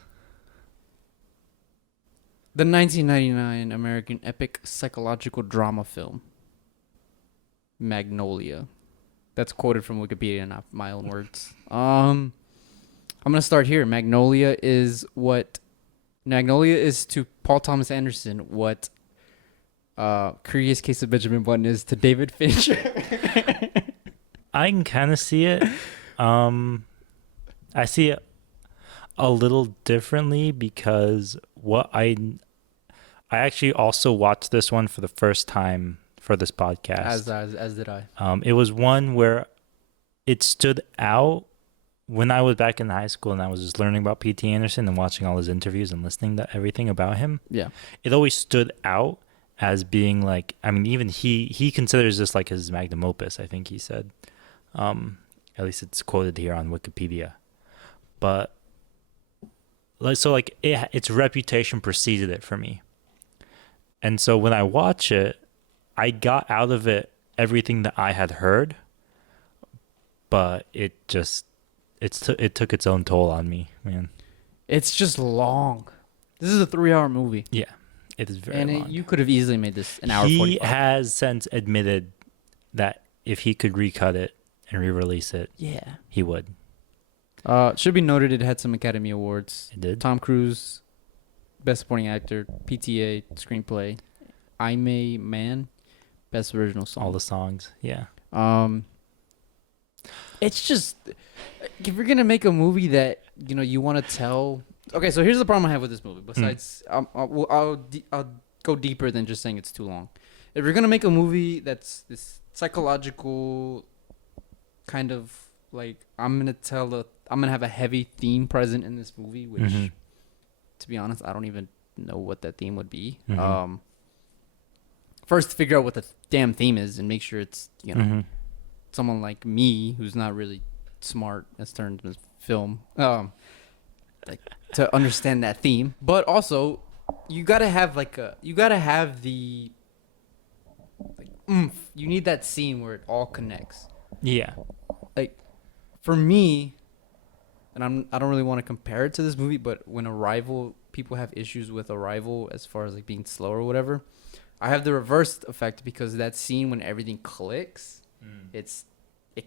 The 1999 American epic psychological drama film, Magnolia. That's quoted from Wikipedia, not my own words. I'm gonna start here. Magnolia is to Paul Thomas Anderson what Curious Case of Benjamin Button is to David Fincher. I can kind of see it. I see it a little differently because I actually also watched this one for the first time for this podcast. As did I. It was one where it stood out when I was back in high school and I was just learning about P.T. Anderson and watching all his interviews and listening to everything about him. Yeah. It always stood out as being like, I mean, even he considers this like his magnum opus, I think he said. At least it's quoted here on Wikipedia. But so like its reputation preceded it for me. And so when I watch it, I got out of it everything that I had heard, but it took its own toll on me, man. It's just long. This is a 3-hour movie. Yeah, it is very long. And you could have easily made this an hour 45. He has since admitted that if he could recut it and re-release it, he would. Should be noted it had some Academy Awards. It did. Tom Cruise, Best Supporting Actor, PTA, Screenplay, Aimee Mann, Best Original Song. All the songs, yeah. It's just, if you're gonna make a movie that you want to tell. Okay, so here's the problem I have with this movie. Besides, I'll go deeper than just saying it's too long. If you're gonna make a movie that's this psychological kind of like, I'm gonna have a heavy theme present in this movie, which, to be honest, I don't even know what that theme would be. First, figure out what the damn theme is and make sure it's someone like me who's not really smart as terms of film, like to understand that theme. But also, you gotta have the oomph. You need that scene where it all connects. Yeah. Like, for me, and I don't really want to compare it to this movie, but when Arrival, people have issues with Arrival as far as like being slow or whatever. I have the reverse effect because that scene when everything clicks, it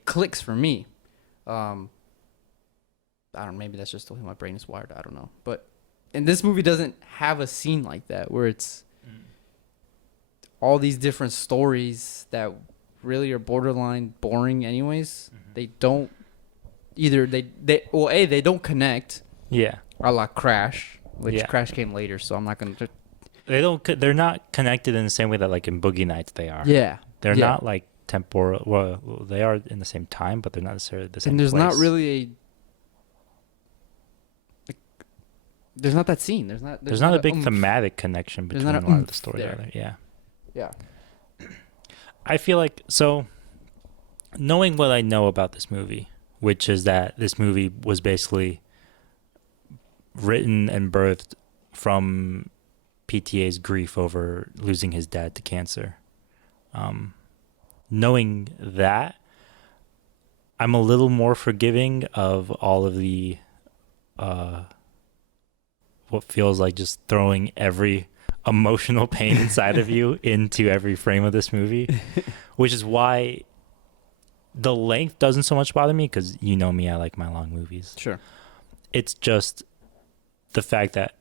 clicks for me. Maybe that's just the way my brain is wired. I don't know. But and this movie doesn't have a scene like that where it's all these different stories that really are borderline boring anyways. They don't either they don't connect. Yeah. A la Crash, which Crash came later, so I'm not going to they're not connected in the same way that like in Boogie Nights they are. Yeah. They're not like temporal. Well, they are in the same time, but they're not necessarily the same. And there's place. not really there's not that scene. There's not a big thematic connection between a lot of the story there. Yeah. Yeah. I feel like, so knowing what I know about this movie, which is that this movie was basically written and birthed from PTA's grief over losing his dad to cancer. Knowing that, I'm a little more forgiving of all of the what feels like just throwing every emotional pain inside of you into every frame of this movie, which is why the length doesn't so much bother me, because you know me, I like my long movies. Sure. It's just the fact that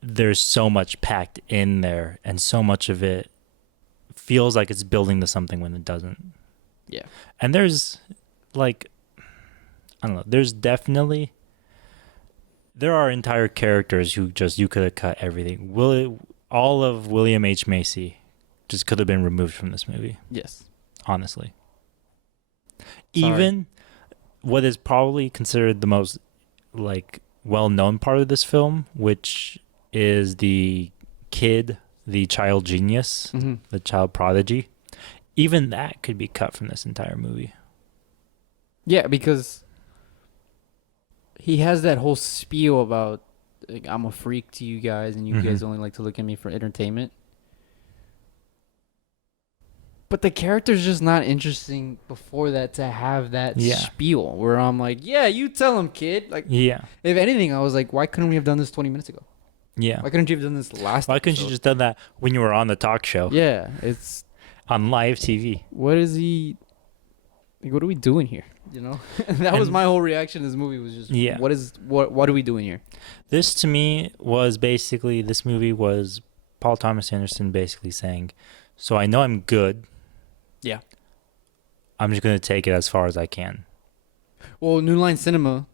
there's so much packed in there, and so much of it feels like it's building to something when it doesn't. Yeah. And there's like, I don't know, there are entire characters who just, you could have cut everything. All of William H. Macy just could have been removed from this movie. Yes. Honestly. Sorry. Even what is probably considered the most like well-known part of this film, which is the kid, the child genius, the child prodigy, even that could be cut from this entire movie. Yeah, because he has that whole spiel about, like, I'm a freak to you guys, and you guys only like to look at me for entertainment. But the character's just not interesting before that to have that spiel where I'm like, yeah, you tell him, kid. Like, yeah. If anything, I was like, why couldn't we have done this 20 minutes ago? Yeah. Why couldn't you have done this last Why couldn't you just done that when you were on the talk show? Yeah, it's on live TV. What is he? Like, what are we doing here? You know, that was my whole reaction to this movie. Was just, what are we doing here? This to me was basically, this movie was Paul Thomas Anderson basically saying, so I know I'm good. Yeah. I'm just going to take it as far as I can. Well, New Line Cinema,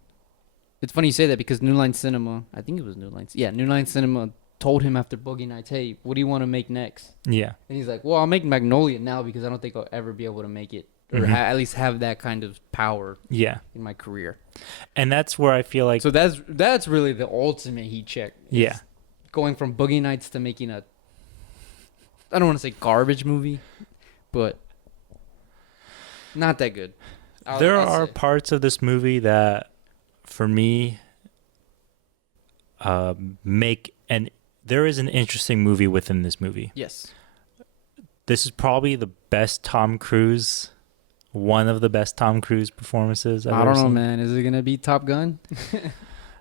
it's funny you say that, because New Line Cinema, I think it was New Line. Yeah, New Line Cinema told him after Boogie Nights, hey, what do you want to make next? Yeah. And he's like, well, I'll make Magnolia now because I don't think I'll ever be able to make it, or at least have that kind of power in my career. And that's where I feel like... So that's really the ultimate heat check. Yeah. Going from Boogie Nights to making a, I don't want to say garbage movie, but not that good. There are parts of this movie that, for me, there is an interesting movie within this movie. Yes. This is probably the best Tom Cruise, one of the best Tom Cruise performances I've ever seen. I don't know, man. Is it going to be Top Gun?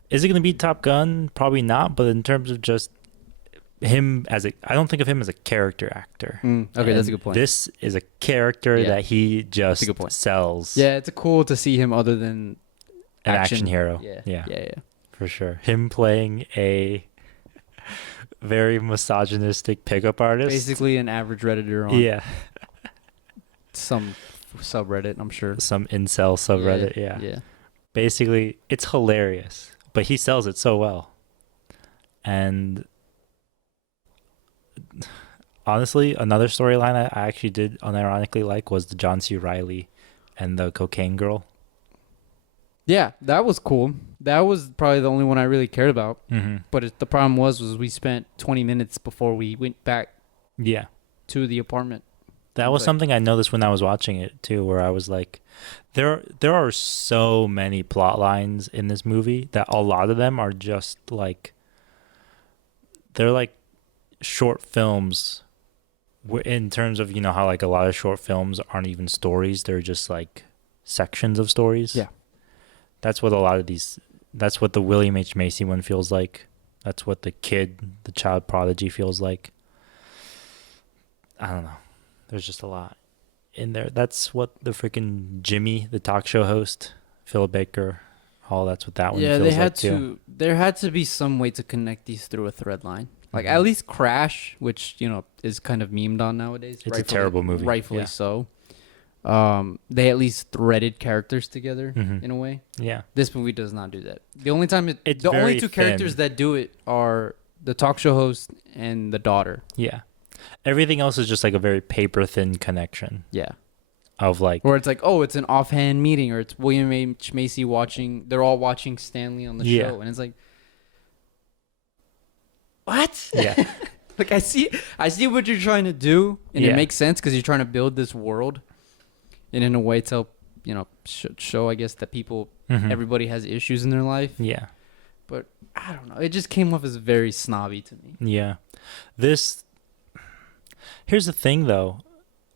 Is it going to be Top Gun? Probably not, but in terms of just him I don't think of him as a character actor. Okay, that's a good point. This is a character that he just sells. Yeah, it's cool to see him other than an action hero. Yeah. For sure. Him playing a very misogynistic pickup artist. Basically an average Redditor on some subreddit, I'm sure. Some incel subreddit, yeah. Basically, it's hilarious, but he sells it so well. And honestly, another storyline I actually did unironically like was the John C. Reilly and the cocaine girl. Yeah, that was cool. That was probably the only one I really cared about. But the problem was we spent 20 minutes before we went back to the apartment. That was something I noticed when I was watching it too, where I was like, there are so many plot lines in this movie that a lot of them are just like, they're like short films in terms of, you know, how like a lot of short films aren't even stories. They're just like sections of stories. Yeah. That's what a lot of these, that's what the William H. Macy one feels like. That's what the child prodigy feels like. I don't know. There's just a lot in there. That's what the freaking Jimmy, the talk show host, Phil Baker, that's what that one feels like too. There had to be some way to connect these through a thread line. Like at least Crash, which, you know, is kind of memed on nowadays. It's a terrible movie. Rightfully so. They at least threaded characters together in a way. Yeah. This movie does not do that. The only time it's the only very two thin. characters that do it are the talk show host and the daughter. Yeah. Everything else is just like a very paper thin connection Yeah. of like, Or it's like, oh, it's an offhand meeting, or it's William H. Macy watching. They're all watching Stanley on the Yeah. show, and it's like, what? yeah, Like I see what you're trying to do, and Yeah. it makes sense because you're trying to build this world, and in a way to help, show I guess that people, Mhm. everybody has issues in their life. yeah, But I don't know, it just came off as very snobby to me. yeah. Here's the thing though.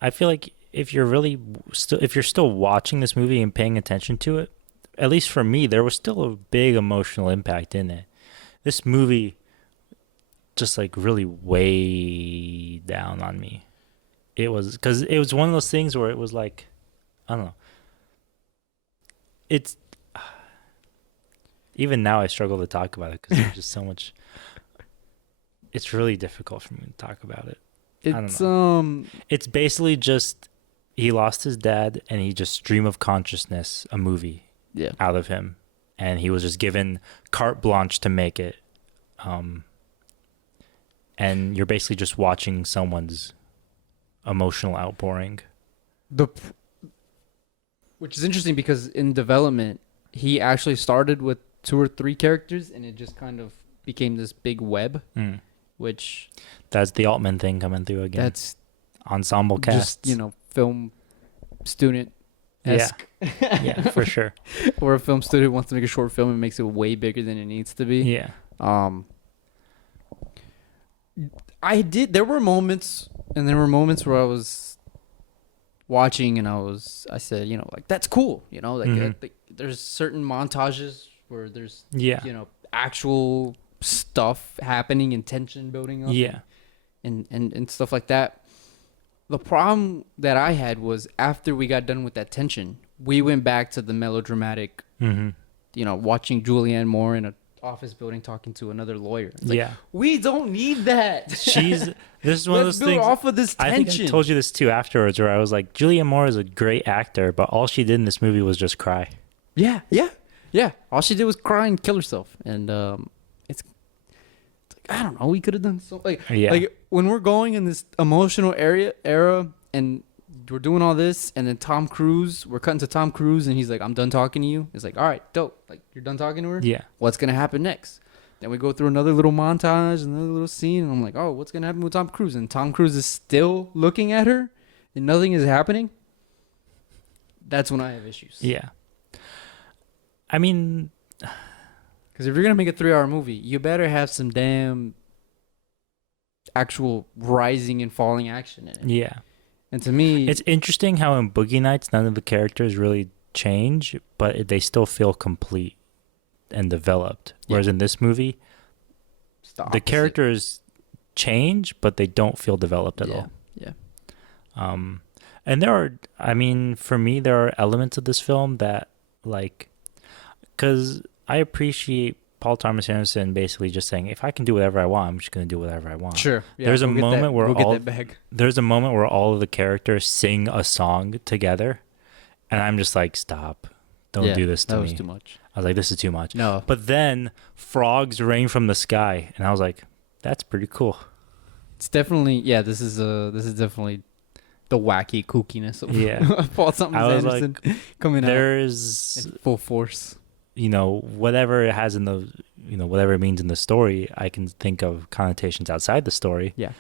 I feel like if you're still watching this movie and paying attention to it, at least for me, there was still a big emotional impact in it. This movie just like really weighed down on me. It was because it was one of those things where it was like, I don't know. It's even now I struggle to talk about it because there's just so much. It's really difficult for me to talk about it. It's It's basically just he lost his dad and he just stream of consciousness a movie yeah. out of him, and he was just given carte blanche to make it. And you're basically just watching someone's emotional outpouring. Which is interesting because in development, he actually started with 2 or 3 characters, and it just kind of became this big web. Which That's the Altman thing coming through again. that's Ensemble cast. just film student esque. Yeah, for sure. Or a film student wants to make a short film and makes it way bigger than it needs to be. Yeah. There were moments where I was watching and I said, like, that's cool. Like there's certain montages where there's, Yeah. actual stuff happening and tension building up. Yeah. And stuff like that. The problem that I had was after we got done with that tension, we went back to the melodramatic, watching Julianne Moore in an office building talking to another lawyer. It's like, we don't need that. This is one of those build things. off of this tension. I think I told you this too afterwards, where I was like, Julianne Moore is a great actor, but all she did in this movie was just cry. Yeah. All she did was cry and kill herself. And it's like, I don't know. We could have done so. Like when we're going in this emotional era, and we're doing all this, and then we're cutting to Tom Cruise, and he's like, I'm done talking to you. It's like, all right, dope. Like, you're done talking to her? Yeah. What's going to happen next? Then we go through another little montage, another little scene, and I'm like, oh, what's going to happen with Tom Cruise? And Tom Cruise is still looking at her, and nothing is happening. That's when I have issues. Yeah. I mean, because if you're going to make a 3-hour movie, you better have some damn actual rising and falling action in it. Yeah. And to me, it's interesting how in Boogie Nights none of the characters really change, but they still feel complete and developed. Whereas in this movie, the characters change, but they don't feel developed at all. Yeah. And for me, there are elements of this film that, like, because I appreciate Paul Thomas Anderson basically just saying, if I can do whatever I want, I'm just going to do whatever I want. Sure. Yeah, there's a moment where all of the characters sing a song together, and I'm just like, stop. Don't do this to me. That was too much. I was like, this is too much. No. But then frogs rain from the sky, and I was like, that's pretty cool. It's definitely, this is definitely the wacky kookiness of Paul Thomas Anderson coming out in full force. Whatever it has in the, whatever it means in the story, I can think of connotations outside the story. Yeah.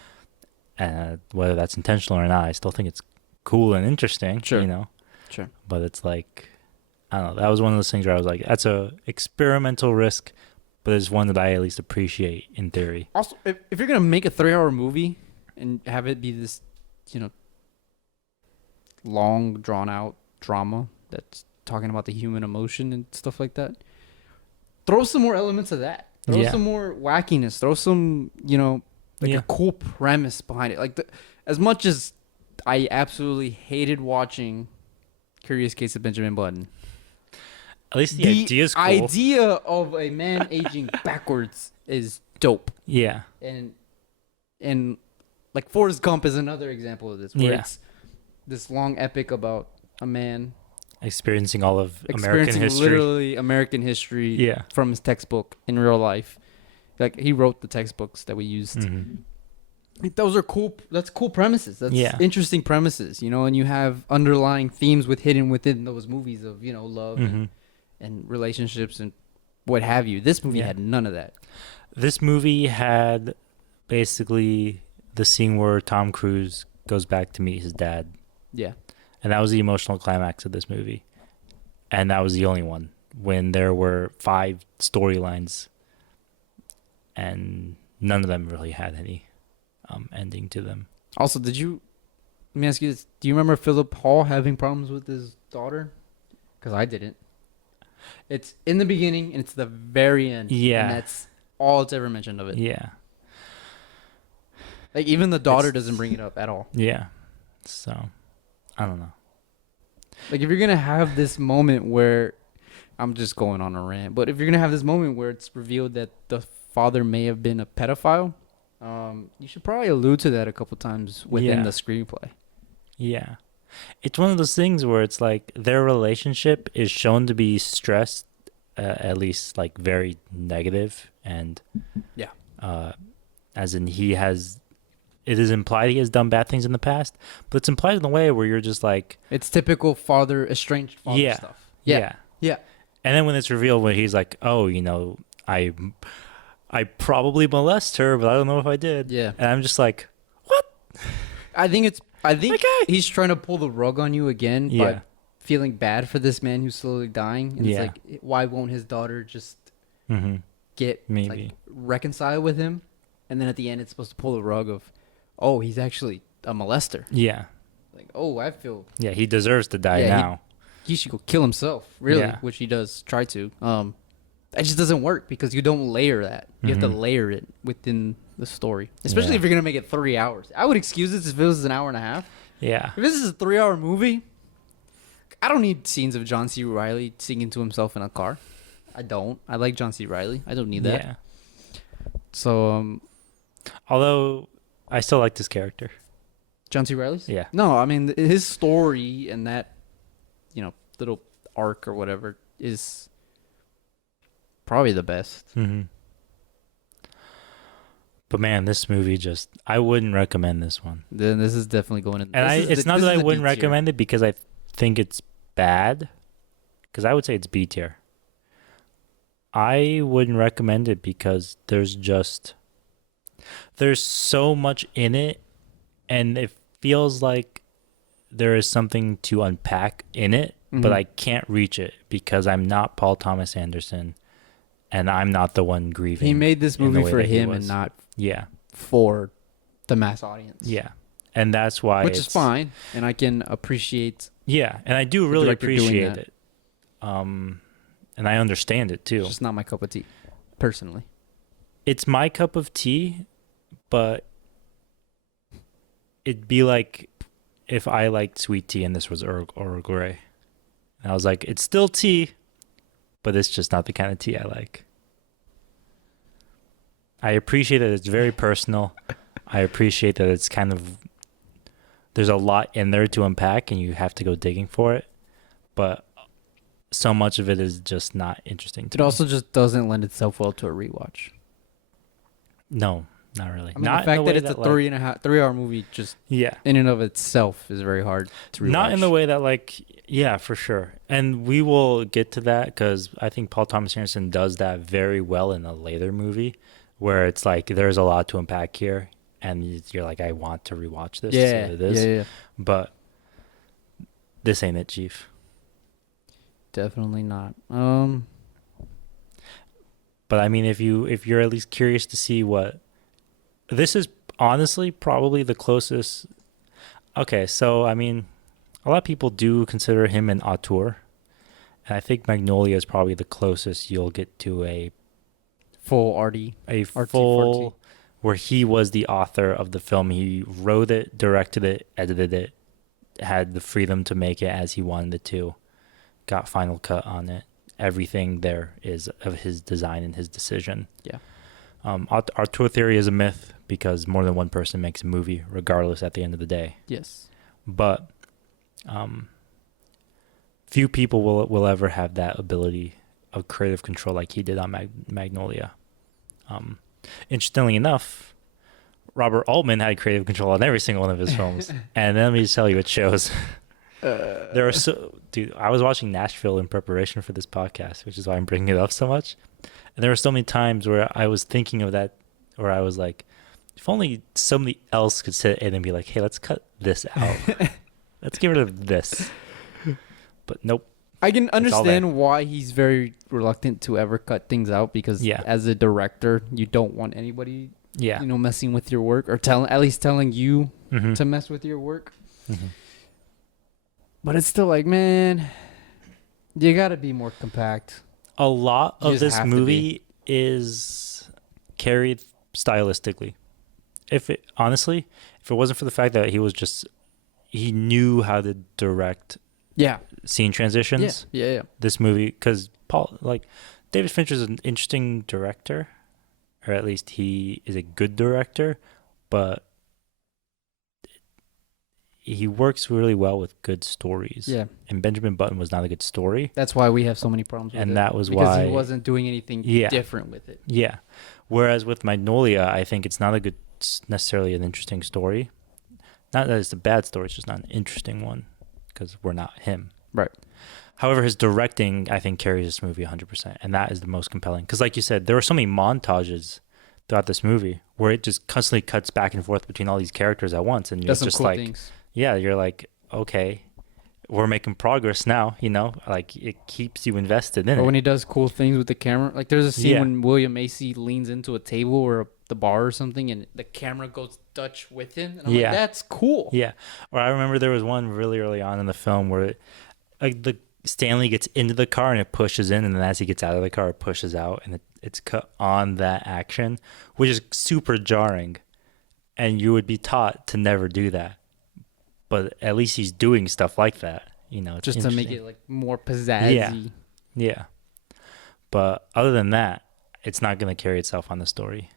Whether that's intentional or not, I still think it's cool and interesting. Sure. Sure. But it's like, I don't know. That was one of those things where I was like, that's a experimental risk, but it's one that I at least appreciate in theory. Also, if you're going to make a 3-hour movie and have it be this, long, drawn-out drama that's talking about the human emotion and stuff like that, throw some more elements of that. Throw some more wackiness. Throw some, a cool premise behind it. Like, as much as I absolutely hated watching Curious Case of Benjamin Button, at least the idea is cool. The idea of a man aging backwards is dope. Yeah. And like Forrest Gump is another example of this, where it's this long epic about a man experiencing all of American history. Literally American history from his textbook in real life. Like, he wrote the textbooks that we used. Those are cool. That's cool premises. That's Yeah. interesting premises, you know. And you have underlying themes hidden within those movies of, you know, love and relationships and what have you. This movie had none of that. This movie had basically the scene where Tom Cruise goes back to meet his dad. Yeah. And that was the emotional climax of this movie. And that was the only one, when there were 5 storylines and none of them really had any ending to them. Also, let me ask you this. Do you remember Philip Hall having problems with his daughter? Because I didn't. It's in the beginning and it's the very end. Yeah. And that's all it's ever mentioned of it. Yeah. Like, even the daughter doesn't bring it up at all. Yeah. So, I don't know. Like, if you're going to have this moment where, I'm just going on a rant, but if you're going to have this moment where it's revealed that the father may have been a pedophile, you should probably allude to that a couple times within the screenplay. Yeah. It's one of those things where it's like their relationship is shown to be stressed, at least like very negative, and as in it is implied he has done bad things in the past, but it's implied in a way where you're just like, it's typical estranged father stuff. Yeah. And then when it's revealed, when he's like, oh, you know, I probably molest her, but I don't know if I did. Yeah. And I'm just like, what? I think okay. He's trying to pull the rug on you again by feeling bad for this man who's slowly dying. And it's like, why won't his daughter just get like reconcile with him? And then at the end, it's supposed to pull the rug of, oh, he's actually a molester. Yeah. Like, oh, I feel. Yeah, he deserves to die now. He should go kill himself, really, which he does try to. That just doesn't work because you don't layer that. You have to layer it within the story, especially if you're gonna make it 3 hours. I would excuse this if it was an hour and a half. Yeah. If this is a 3-hour movie, I don't need scenes of John C. Reilly singing to himself in a car. I don't. I like John C. Reilly. I don't need that. Yeah. So, although I still like this character, John C. Reilly's. Yeah. No, I mean his story and that, you know, little arc or whatever is probably the best. But man, this movie I wouldn't recommend this one. Then this is definitely going in. And it's not that I wouldn't recommend it because I think it's bad, because I would say it's B tier. I wouldn't recommend it because there's so much in it, and it feels like there is something to unpack in it, but I can't reach it because I'm not Paul Thomas Anderson, and I'm not the one grieving. He made this movie for him and not for the mass audience. Yeah. And that's why Which is fine, and I can appreciate. Yeah, and I do really appreciate it. And I understand it too. It's just not my cup of tea, personally. It's my cup of tea, but it'd be like if I liked sweet tea and this was Earl Grey. And I was like, it's still tea, but it's just not the kind of tea I like. I appreciate that it's very personal. I appreciate that it's kind of, there's a lot in there to unpack and you have to go digging for it. But so much of it is just not interesting to me. It also just doesn't lend itself well to a rewatch. No, not really. I mean, the fact that it's a 3-hour movie just in and of itself is very hard to rewatch. Not in the way that yeah, for sure. And we will get to that because I think Paul Thomas Anderson does that very well in a later movie where it's like there's a lot to unpack here and you're like, I want to rewatch this. Yeah, to see what it is. yeah. But this ain't it, Chief. Definitely not. But I mean, if you're at least curious to see what this is, honestly probably the closest. Okay, so I mean, a lot of people do consider him an auteur, and I think Magnolia is probably the closest you'll get to a full full where he was the author of the film. He wrote it, directed it, edited it, had the freedom to make it as he wanted it to, got final cut on it. Everything there is of his design and his decision. Yeah. Auteur theory is a myth because more than one person makes a movie, regardless at the end of the day. Yes. But few people will ever have that ability of creative control like he did on Magnolia. Interestingly enough, Robert Altman had creative control on every single one of his films. And let me just tell you, it shows. Dude, I was watching Nashville in preparation for this podcast, which is why I'm bringing it up so much. And there were so many times where I was thinking of that, where I was like, if only somebody else could sit in and be like, hey, let's cut this out. Let's get rid of this. But nope. I can understand why he's very reluctant to ever cut things out, because as a director, you don't want anybody, messing with your work, or at least telling you to mess with your work. Mm-hmm. But it's still like, man, you got to be more compact. A lot of this movie is carried stylistically. Honestly, if it wasn't for the fact that he knew how to direct scene transitions. Yeah. This movie, because David Fincher's an interesting director, or at least he is a good director, but he works really well with good stories. Yeah. And Benjamin Button was not a good story. That's why we have so many problems with it. And that was because why... he wasn't doing anything different with it. Yeah. Whereas with Magnolia, I think it's not necessarily an interesting story. Not that it's a bad story, it's just not an interesting one, because we're not him. Right. However, his directing, I think, carries this movie 100%. And that is the most compelling. Because like you said, there were so many montages throughout this movie where it just constantly cuts back and forth between all these characters at once. And you're just cool things. Yeah, you're like, okay, we're making progress now, like it keeps you invested in it. Or when he does cool things with the camera, like there's a scene when William Macy leans into a table or the bar or something, and the camera goes Dutch with him. And I'm like, that's cool. Yeah. Or I remember there was one really early on in the film where the Stanley gets into the car and it pushes in, and then as he gets out of the car, it pushes out, and it's cut on that action, which is super jarring. And you would be taught to never do that. But at least he's doing stuff like that, just to make it like more pizzazzy. Yeah. But other than that, it's not going to carry itself on the story.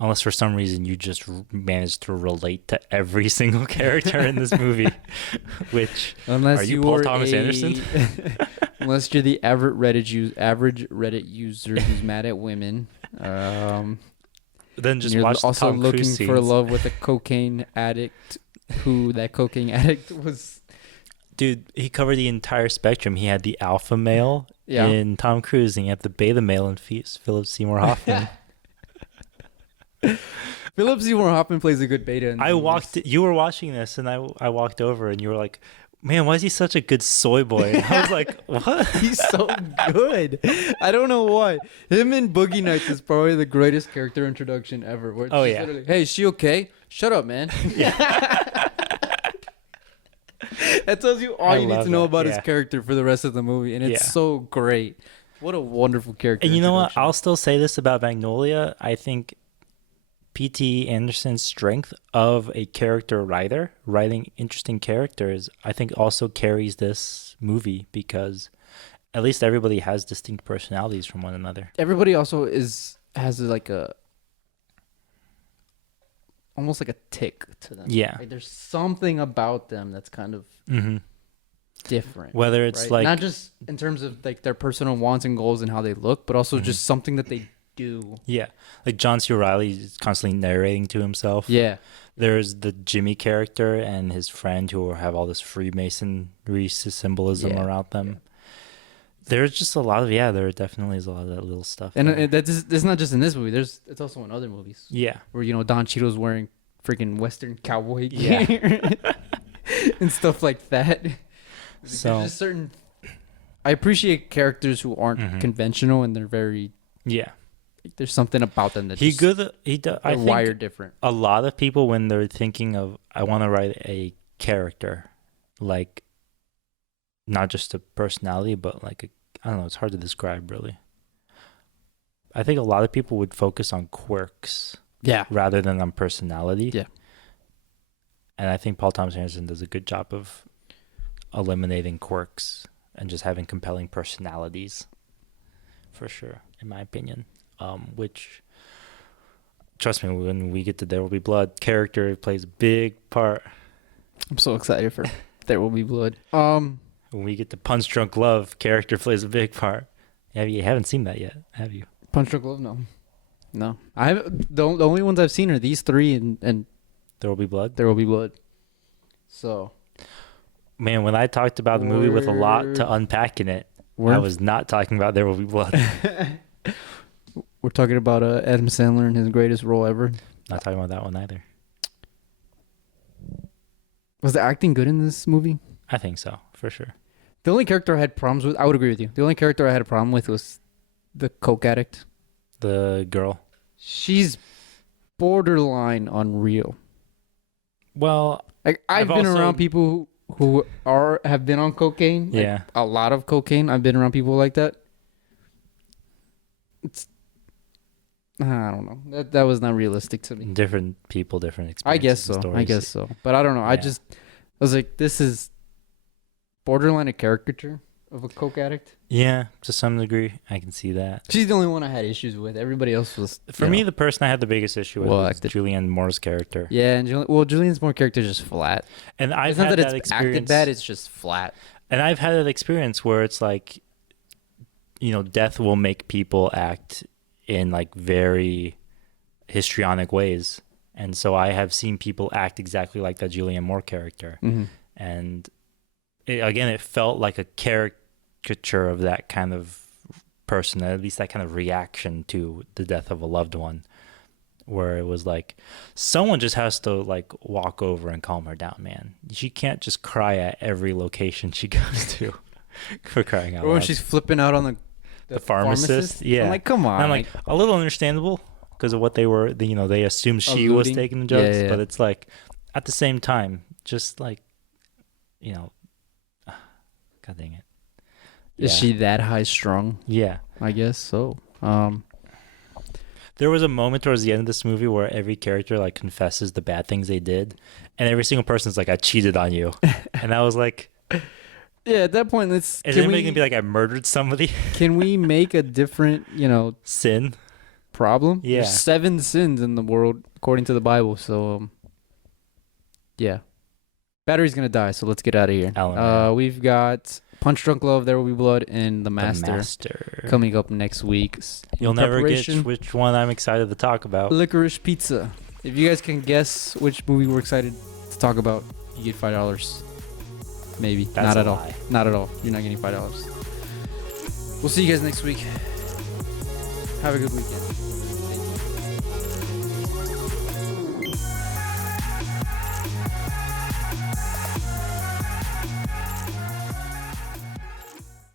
Unless for some reason you just managed to relate to every single character in this movie. Which, are you Paul Thomas Anderson? Unless you're the average Reddit user who's mad at women. Then just watch the also Tom looking Cruise scenes. for love with a cocaine addict, who that cocaine addict was. Dude, he covered the entire spectrum. He had the alpha male in Tom Cruise, and he had the beta male in Philip Seymour Hoffman. Philip Seymour Hoffman plays a good beta in You were watching this, and I walked over, and you were like, man, why is he such a good soy boy? And I was like, what? He's so good. I don't know why. Him in Boogie Nights is probably the greatest character introduction ever. Where it's hey, is she okay? Shut up, man. That tells you all you need to know about his character for the rest of the movie, and it's so great. What a wonderful character. And you know what? I'll still say this about Magnolia. I think P.T. Anderson's strength of a character writer, writing interesting characters, I think also carries this movie, because at least everybody has distinct personalities from one another. Everybody also has like almost like a tick to them. Yeah. Like there's something about them that's kind of different. Whether it's like, not just in terms of like their personal wants and goals and how they look, but also just something that they do. Yeah. Like John C. Reilly is constantly narrating to himself. Yeah. There's the Jimmy character and his friend who have all this Freemasonry symbolism around them. Yeah. There's just a lot of, there definitely is a lot of that little stuff. And that's not just in this movie. It's also in other movies. Yeah. Where, Don Cheadle's wearing freaking Western cowboy gear and stuff like that. So there's just I appreciate characters who aren't conventional, and they're very... Yeah. There's something about them that I think wired different. A lot of people, when they're thinking of, I want to write a character, like not just a personality, but like I don't know, it's hard to describe really. I think a lot of people would focus on quirks, rather than on personality. Yeah. And I think Paul Thomas Anderson does a good job of eliminating quirks and just having compelling personalities, for sure, in my opinion. Which, trust me, when we get to There Will Be Blood, character plays a big part. I'm so excited for There Will Be Blood. When we get to Punch Drunk Love, character plays a big part. You haven't seen that yet, have you? Punch Drunk Love, no. No, I have the only ones I've seen are these three and There Will Be Blood. There Will Be Blood. So, Man, when I talked about the movie with a lot to We're- unpack in it, we're I was not talking about There Will Be Blood. we're talking about Adam Sandler and his greatest role ever. Not talking about that one either. Was the acting good in this movie? I think so, for sure. The only character I had problems with, I would agree with you. The only character I had a problem with was the coke addict. The girl. She's borderline unreal. Well, Like I've been also- around people who have been on cocaine. Like, yeah. a lot of cocaine. I've been around people like that. It's I don't know. That was not realistic to me. Different people, different experiences. I guess so. and I stories. guess so. But I don't know. I Yeah. was like, this is borderline a caricature of a coke addict. Yeah, to some degree, I can see that. She's the only one I had issues with. Everybody else was For me, the person I had the biggest issue with Well was acted. Julianne Moore's character. yeah. And Julian's more character is just flat. And I've It's not had that that it's experience. acted bad. It's just flat. And I've had that experience where it's like, death will make people act in like very histrionic ways. And so I have seen people act exactly like that Julianne Moore character. Mm-hmm. And it felt like a caricature of that kind of person, at least that kind of reaction to the death of a loved one, where it was like someone just has to like walk over and calm her down, man. She can't just cry at every location she goes to. For crying out Or when loud. she's flipping out on The pharmacist, yeah. I'm like, come on. And I'm like, a little understandable because of what they were, they assumed she was Alluding. taking the drugs, Yeah. but it's like at the same time, just like, God dang it. is Yeah. she that high strung? Yeah. I guess so. There was a moment towards the end of this movie where every character like confesses the bad things they did, and every single person's like, I cheated on you. And I was like, Yeah, at that point, is anybody gonna be like, I murdered somebody? can we make a different, Sin? problem? Yeah. There's 7 sins in the world according to the Bible. So, yeah. Battery's gonna die, so let's get out of here. Alan, We've got Punch Drunk Love, There Will Be Blood, and The The Master, Master. coming up next week. You'll In never guess preparation, which one I'm excited to talk about. Licorice Pizza. If you guys can guess which movie we're excited to talk about, you get $5. Maybe. That's Not a at all. lie. Not at all. You're not getting $5. We'll see you guys next week. Have a good weekend.